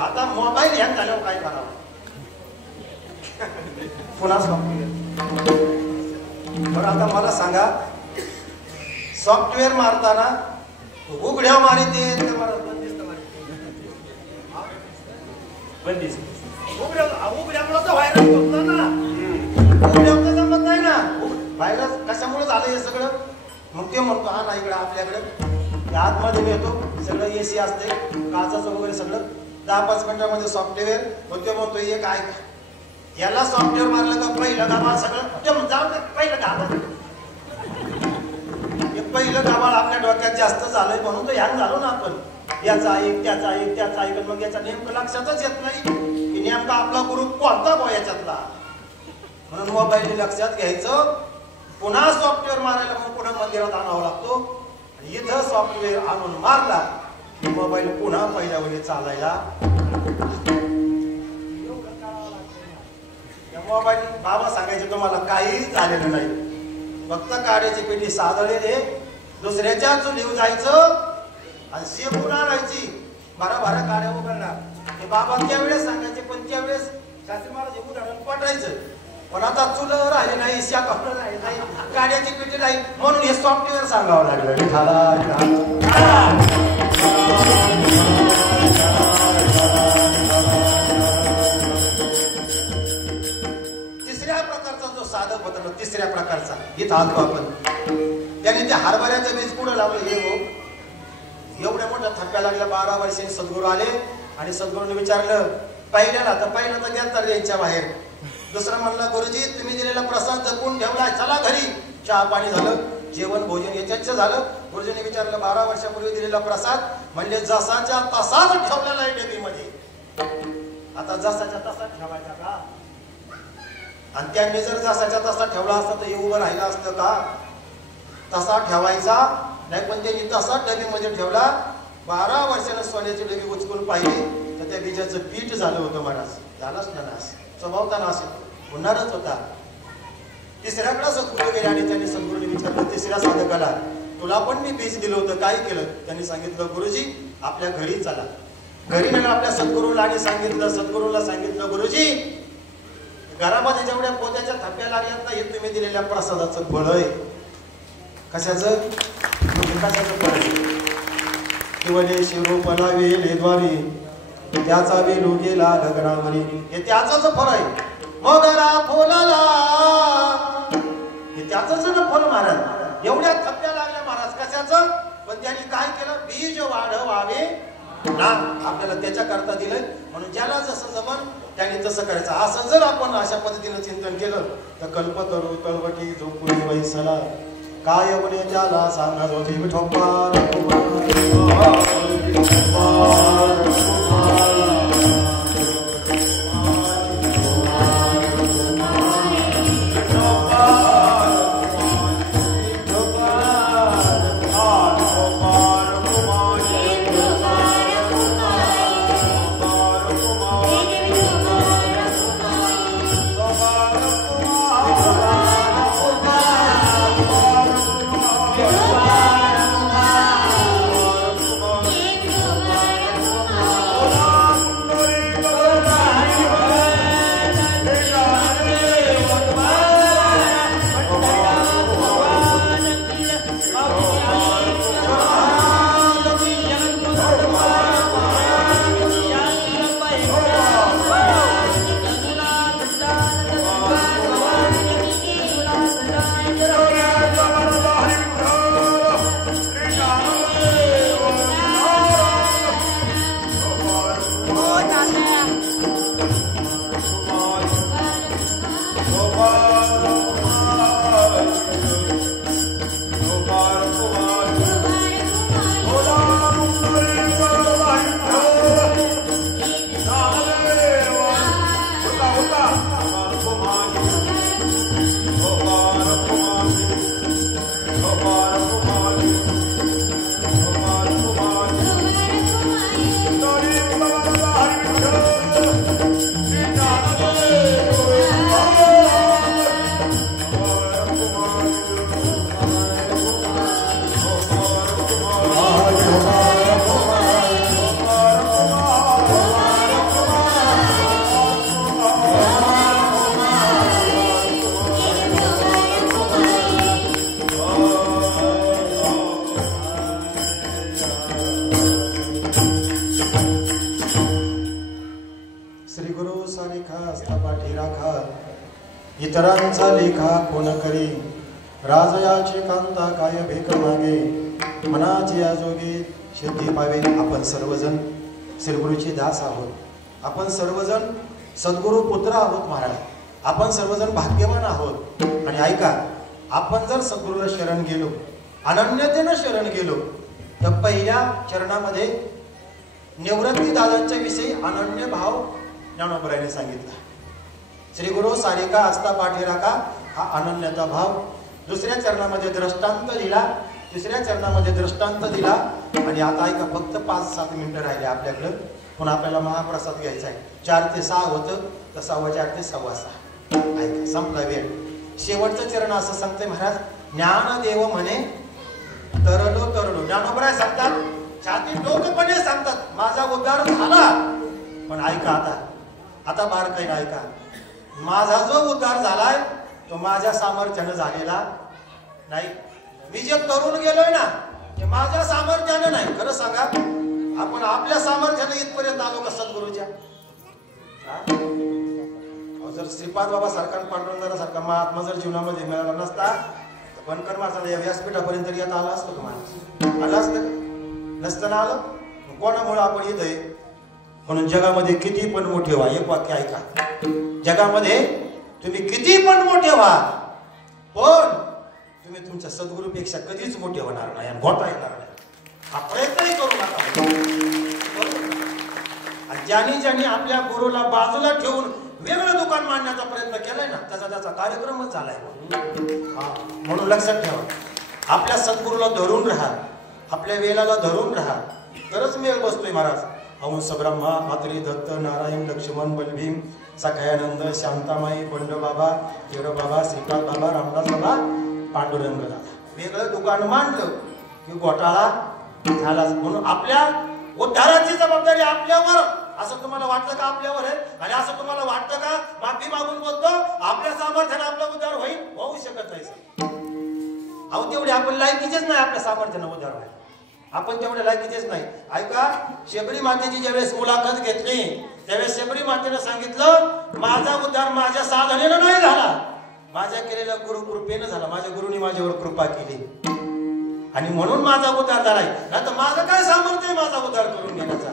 आता मोबाईल हँग झाल्यावर काय करावं? पुन्हा बरं आता मला सांगा, सॉफ्टवेअर मारताना उघड्या मारिते बंदिस्त. उघड्यामुळे तर व्हायरस होत ना. उघड्यामुळे जमत नाही ना. व्हायरस कशामुळे झालं हे सगळं? मग ते म्हणतो हा ना इकडं आपल्याकडे आतमध्ये येतो सगळं एसी असते, काचाचं वगैरे सगळं. 10-5 मिनिटांमध्ये सॉफ्टवेअर. मग ते म्हणतो हे काय याला सॉफ्टवेअर मारलं का पहिलं गावाळ सगळं जाऊ दे. पहिलं गावाळ हे पहिलं गावाळ आपल्या डोक्यात जास्त झालंय म्हणून तर ह्यान झालो ना आपण. याचा ऐक त्याचा ऐक त्याचा ऐक, मग याच्या नेमकं लक्षातच येत नाही की नेमका आपला गुरु कोणता बो याच्यातला. म्हणून मोबाईल लक्षात घ्यायचं, पुन्हा सॉफ्टवेअर मारायला मग पुन्हा मंदिरात आणावं लागतो. आणि इथं सॉफ्टवेअर आणून मारला की मोबाईल पुन्हा पहिल्या वेळी चालायला. मोबाईल बाबा सांगायचे तुम्हाला काहीच झालेलं नाही, फक्त काड्याची पेटी साधलेले, दुसऱ्याच्या चुलीवर जायचं आणि शेपून आणायची, बारा काड्या उघडणार. हे बाबा त्यावेळेस सांगायचे, पण त्यावेळेस शास्त्री महाराज हे उदाहरण पटायचं. पण आता चुल राहिले नाही, शाकपड राहिले नाही, काड्याची पेटी नाही, म्हणून हे सॉफ्टवेअर सांगावं लागलं. तिसऱ्या प्रकारचा जो साधक होता ना, तिसऱ्या प्रकारचा इथं आलो आपण, त्याने त्या हरभऱ्याचं बीज पुढे लावलं. हे हो, एवढ्या मोठ्या थप्प्या लागल्या. 12 वर्षांनी सद्गुरू आले आणि सद्गुरूने विचारलं, पहिलं तर गेलता यांच्या बाहेर. दुसरं म्हणलं, गुरुजी तुम्ही दिलेला प्रसाद जपून ठेवलाय, चला घरी. चहा पाणी झालं, जेवण भोजन याच्याच झालं. गुरुजीने विचारलं, 12 वर्षापूर्वी दिलेला प्रसाद म्हणजे जसाच्या तसाच ठेवलेला आहे डबीमध्ये, आता जसाच्या तसाच ठेवायचा का? आणि त्यांनी जर जसाच्या तसा ठेवला असता तर हे उभं राहिलं असतं का? तसा ठेवायचा नाही, पण त्यांनी तसा डबीमध्ये ठेवला. 12 वर्षानं सोन्याची डबी उचकून पाहिली तर त्या बीजाचं पीठ झालं होतं महाराज. झालंच ना नाश, स्वभावता नाश होणारच होता. तिसऱ्याकडे सद्गुरू गेले आणि त्यांनी सद्गुरूने विचारलं तिसऱ्या साधकाला, तुला पण मी बीज दिलं होतं, काय केलं? त्यांनी सांगितलं, गुरुजी आपल्या घरी चला. घरी नेलं आपल्या सद्गुरूला आणि सांगितलं, सद्गुरूला सांगितलं, गुरुजी घरामध्ये जेवढ्या पोत्याच्या थप्प्या लागल्यात ना, हे तुम्ही दिलेल्या प्रसादाचं फळ आहे. कशाचं? कशाचं फळ आहे? केवळे शिरोपला वेलेद्वारी त्याचा वेलू गेला गगनावरी, हे त्याचंच फळ आहे. मोगरा फुलाला, हे त्याचंच ना फळ महाराज. एवढ्या थप्प्या लागल्या महाराज, कशाचं? पण त्यांनी काय केलं? बीज वाढवावे ना, आपल्याला त्याच्या करता दिलंय. म्हणून ज्याला जसं जमन त्याने तसं करायचं. असं जर आपण अशा पद्धतीनं चिंतन केलं तर कल्पतरू तळवटी झोपुरी वैसला, काय म्हणे त्याला सांगा जो देव ठोपार. इतरांचा लेखा कोण करी, राजयाचे कांता काय भेक मागे, मनाची आजोगे सिद्धी पावे. आपण सर्वजण श्रीगुरूचे दास आहोत, आपण सर्वजण सद्गुरु पुत्र आहोत महाराज. आपण सर्वजण भाग्यवान आहोत. आणि ऐका, आपण जर सद्गुरूला शरण गेलो, अनन्यतेनं शरण गेलो, तर पहिल्या चरणामध्ये निवृत्ती दादांच्या विषयी अनन्य भाव ज्ञानोबरायांनी सांगितला. श्री गुरु सारिका आस्था पाठी राखा हा अनन्यता भाव. दुसऱ्या चरणामध्ये दृष्टांत दिला, तिसऱ्या चरणामध्ये दृष्टांत दिला. आणि आता ऐका, फक्त 5-7 मिनिटं राहिले आपल्याकडं. पण आपल्याला महाप्रसाद घ्यायचा आहे. 4 ते 6 होतं, तर 4 ते 6:15. ऐका, संपला वेळ. शेवटचं चरण असं सांगते महाराज, ज्ञानदेव म्हणे तरलो तरलो. ज्ञानोबराय सांगतात, छाती डोकपणे सांगतात, माझा उद्धार झाला. पण ऐका, आता बारकाईने ऐका, माझा जो उद्धार झालाय तो माझ्या सामर्थ्यानं झालेला नाही. मी जे तरुण गेलोय ना, ते माझ्या सामर्थ्यानं नाही. खरं सांगा, आपण आपल्या सामर्थ्यानं इथपर्यंत आलो का सद्गुरूच्या? जर श्रीपाद बाबा सारखा, पांडुरंगारा सारखा महात्मा जर जीवनामध्ये मिळाला नसता, तर बनकर माझा या व्यासपीठापर्यंत येत आला असतो का? माणूस आला असतं? नसताना आलं. कोणामुळे आपण इथं आहे? म्हणून जगामध्ये किती पण मोठे व्हा, एक वाक्य ऐका, जगामध्ये तुम्ही किती पण मोठे व्हा, पण तुम्ही तुमच्या सद्गुरूपेक्षा कधीच मोठे होणार नाही आणि घोटा येणार नाही. हा प्रयत्नही करू नका. ज्यांनी आपल्या गुरुला बाजूला ठेवून वेगळं दुकान मांडण्याचा प्रयत्न केलाय ना, त्याचा कार्यक्रमच झालाय. म्हणून लक्षात ठेवा, आपल्या सद्गुरूला धरून राहा, आपल्या वेलाला धरून राहा, तरच मेळ बसतोय महाराज. हंस ब्रह्मा मातरी दत्त नारायण लक्ष्मण बलभीम सखायानंद शांतामाई बंड बाबा केरो बाबा श्रीपाद बाबा रामदास बाबा पांडुरंग दादा. वेगळं दुकान मांडलं की घोटाळा झाला. म्हणून आपल्या उद्धाराची जबाबदारी आपल्यावर. असं तुम्हाला वाटतं का आपल्यावर आहे? आणि असं तुम्हाला वाटतं का माफी मागून बोलतो आपल्या सामर्थ्याने आपला उद्धार होईल? होऊ शकत नाही. अहो, तेवढे आपण लायकीचेच नाही आपल्या सामर्थ्याने उद्धार व्हायला. आपण तेवढे लायकीचेच नाही. ऐका, शबरी मातेची ज्यावेळेस मुलाखत घेतली, त्यावेळेस शबरी मातेनं सांगितलं, माझा उद्धार माझ्या साधनेनं नाही झाला, माझ्या केलेल्या गुरु कृपेनं झाला. माझ्या गुरुनी माझ्यावर कृपा केली आणि म्हणून माझा उद्धार झालाय. नाही तर माझं काय सामर्थ्य आहे माझा उद्धार करून घेण्याचा?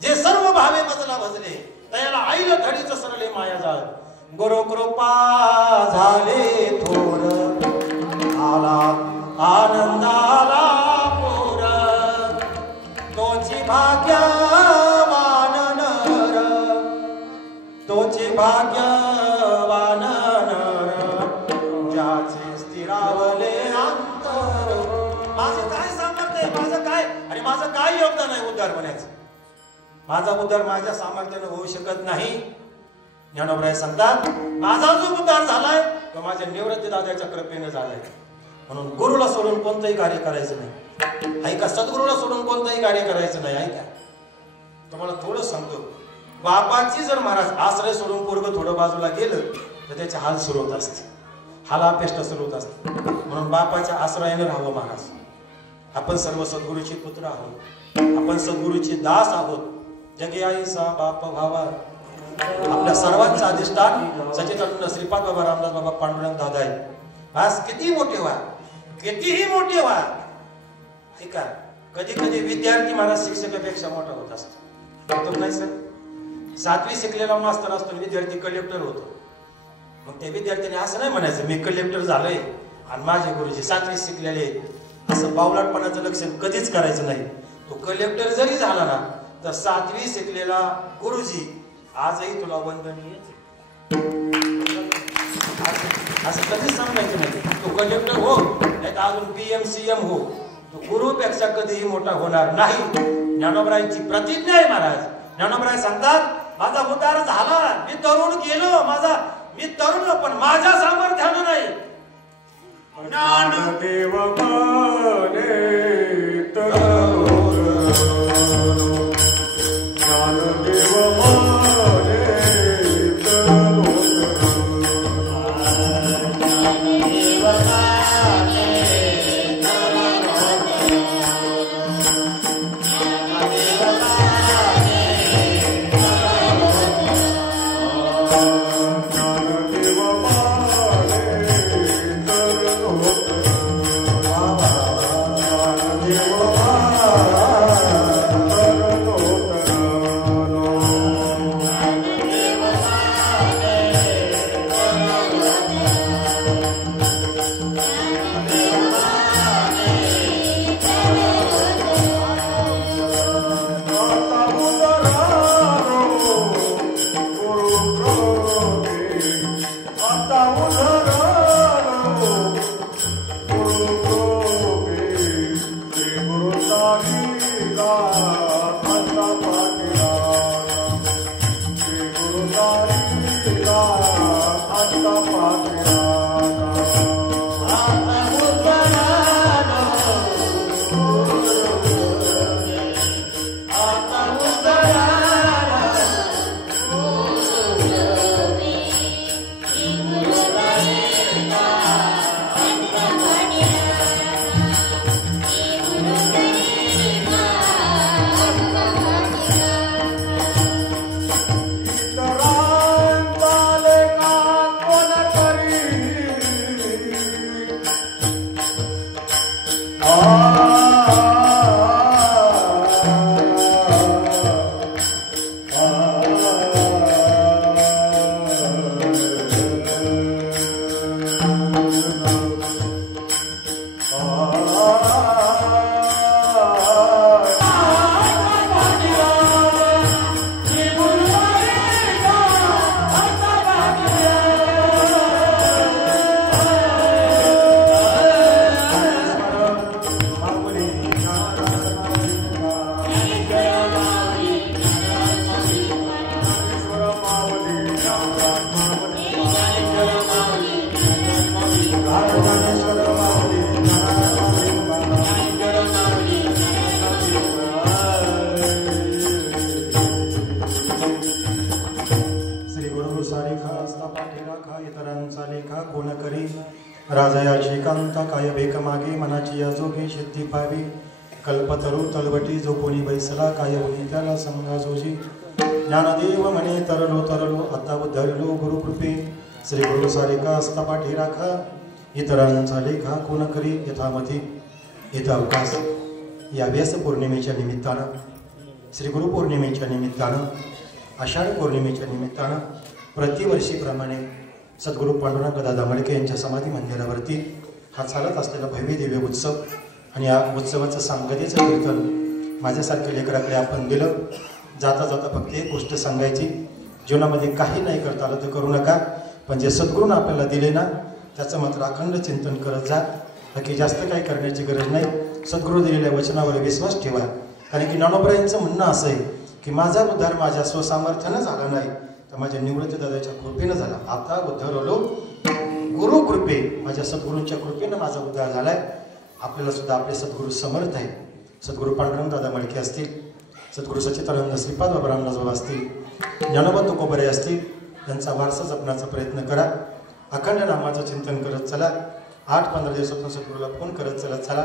जे सर्व भावे मजला भजले, त्याला आईला धडीच सरले माया जाळ. गुरु कृपा झाले थोर, आला आनंदाला पोर, तोची भाग्यवान नर, तोची भाग्यवान नर, ज्याचे स्थिरावले अंतर. माझं काय सामर्थ्य आहे? माझं काय आणि माझं काय योगदान आहे उद्धार होण्याचं? माझा उद्धार माझ्या सामर्थ्याने होऊ शकत नाही. ज्ञानोबराय सांगतात, माझा जो उद्धार झालाय तो माझ्या निवृत्ती दादाच्या कृपेने झालाय. म्हणून गुरुला सोडून कोणतंही कार्य करायचं नाही. ऐका, सद्गुरूला सोडून कोणतंही कार्य करायचं नाही. ऐका, तुम्हाला थोडं सांगतो, बापाची जर महाराज आश्रय सोडून पोरगं थोडं बाजूला गेलं तर त्याचे हाल सुरू होत असते, हालापेष्ट सुरू होत असते. म्हणून बापाच्या आश्रयाने राहावं महाराज. आपण सर्व सद्गुरूचे पुत्र आहोत, आपण सद्गुरूचे दास आहोत. जगे आईचा बाप भावा. आपल्या सर्वांचं अधिष्ठान सच्चिदानंद श्रीपाद बाबा रामदास बाबा पांडुरंग दादा आहे. आज किती मोठे व्हा, कितीही मोठे व्हा. ठीक आहे, कधी कधी विद्यार्थी महाराज शिक्षकापेक्षा मोठा होत असतो. नाही सर, 7वी शिकलेला मास्तर असतो, विद्यार्थी कलेक्टर होतो. मग त्या विद्यार्थ्याने असं नाही म्हणायचं मी कलेक्टर झालोय आणि माझे गुरुजी 7वी शिकलेले. असं बावलाटपणाचं लक्षण कधीच करायचं नाही. तो कलेक्टर जरी झाला ना, तर 7वी शिकलेला गुरुजी आजही तुला वंदनीय. असं कधीच सांगायचं नाही. तो कलेक्टर हो, नाही तर अजून PM CM हो, तो गुरुपेक्षा कधीही मोठा होणार नाही. ज्ञानोबरायांची प्रतिज्ञा आहे महाराज. ज्ञानोबराय सांगतात, माझा उद्धार झाला, मी तरुण गेलो, मी तरुण पण माझ्या सामर्थ्यानं नाही. ज्ञानदेव माने तरुण, ज्ञानदेव माने तरुण, ज्ञानदेव माने राजयाची कांता काय भेक मागे मनाची याजोगी सिद्धी पावी कल्पतरू तलवटी जो कोणी बैसला काय होई त्याला संगा जोजी ज्ञानदेव म्हणे तरलो तरलो आता उद्धरलो गुरुकृपे श्री गुरु सारिका असता पाठी राखा इतरांचा लेखा कोण करी यथामती येथ अवकाश या व्यास पौर्णिमेच्या निमित्तानं श्री गुरु पौर्णिमेच्या निमित्तानं आषाढ पौर्णिमेच्या निमित्तानं प्रतिवर्षीप्रमाणे सद्गुरू पांडुरंग दादा मडके यांच्या समाधी मंदिरावरती हा चालत असलेला भव्य दिव्य उत्सव आणि या उत्सवाचं सांगतेचं कीर्तन माझ्यासारख्या लेकराकडे आपण दिलं. जाता जाता फक्त एक गोष्ट सांगायची, जीवनामध्ये काही नाही करता आलं तर करू नका, पण जे सद्गुरूनं आपल्याला दिले ना त्याचं मात्र अखंड चिंतन करत जा. बाकी जास्त काही करण्याची गरज नाही. सद्गुरू दिलेल्या वचनावर विश्वास ठेवा. कारण की ज्ञानोबरायांचं म्हणणं असं आहे की माझा उद्धार माझ्या स्वसामर्थ्यानं झाला नाही तर माझ्या निवृत्त दादाच्या कृपेनं झाला. आता उद्धारलो गुरु कृपे, माझ्या सद्गुरूंच्या कृपेनं माझा उद्धार झालाय. आपल्याला सुद्धा आपले सद्गुरू समर्थ आहे. सद्गुरू पांडुरंग दादा मडके असतील, सद्गुरू सच्चिदानंद श्रीपाद बाबा रामदास असतील, ज्ञानोबा तुकोबरे असतील, त्यांचा वारसा जपण्याचा प्रयत्न करा. अखंड नामाचं चिंतन करत चला. 8-15 दिवसातून सद्गुरूला फोन करत चला,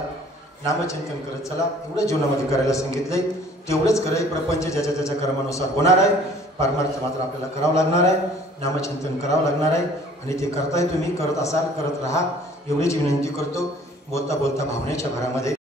नामचिंतन करत चला. एवढं जीवनामध्ये करायला सांगितलंय तेवढंच कराय. प्रपंच ज्याच्या त्याच्या कर्मानुसार होणार आहे. पारमार्थ मात्र आपल्याला करावं लागणार आहे. नामचिंतन करावं लागणार आहे आणि ते करताय तुम्ही, करत असाल, करत राहा एवढीच विनंती करतो. बोलता बोलता भावनेच्या भरामध्ये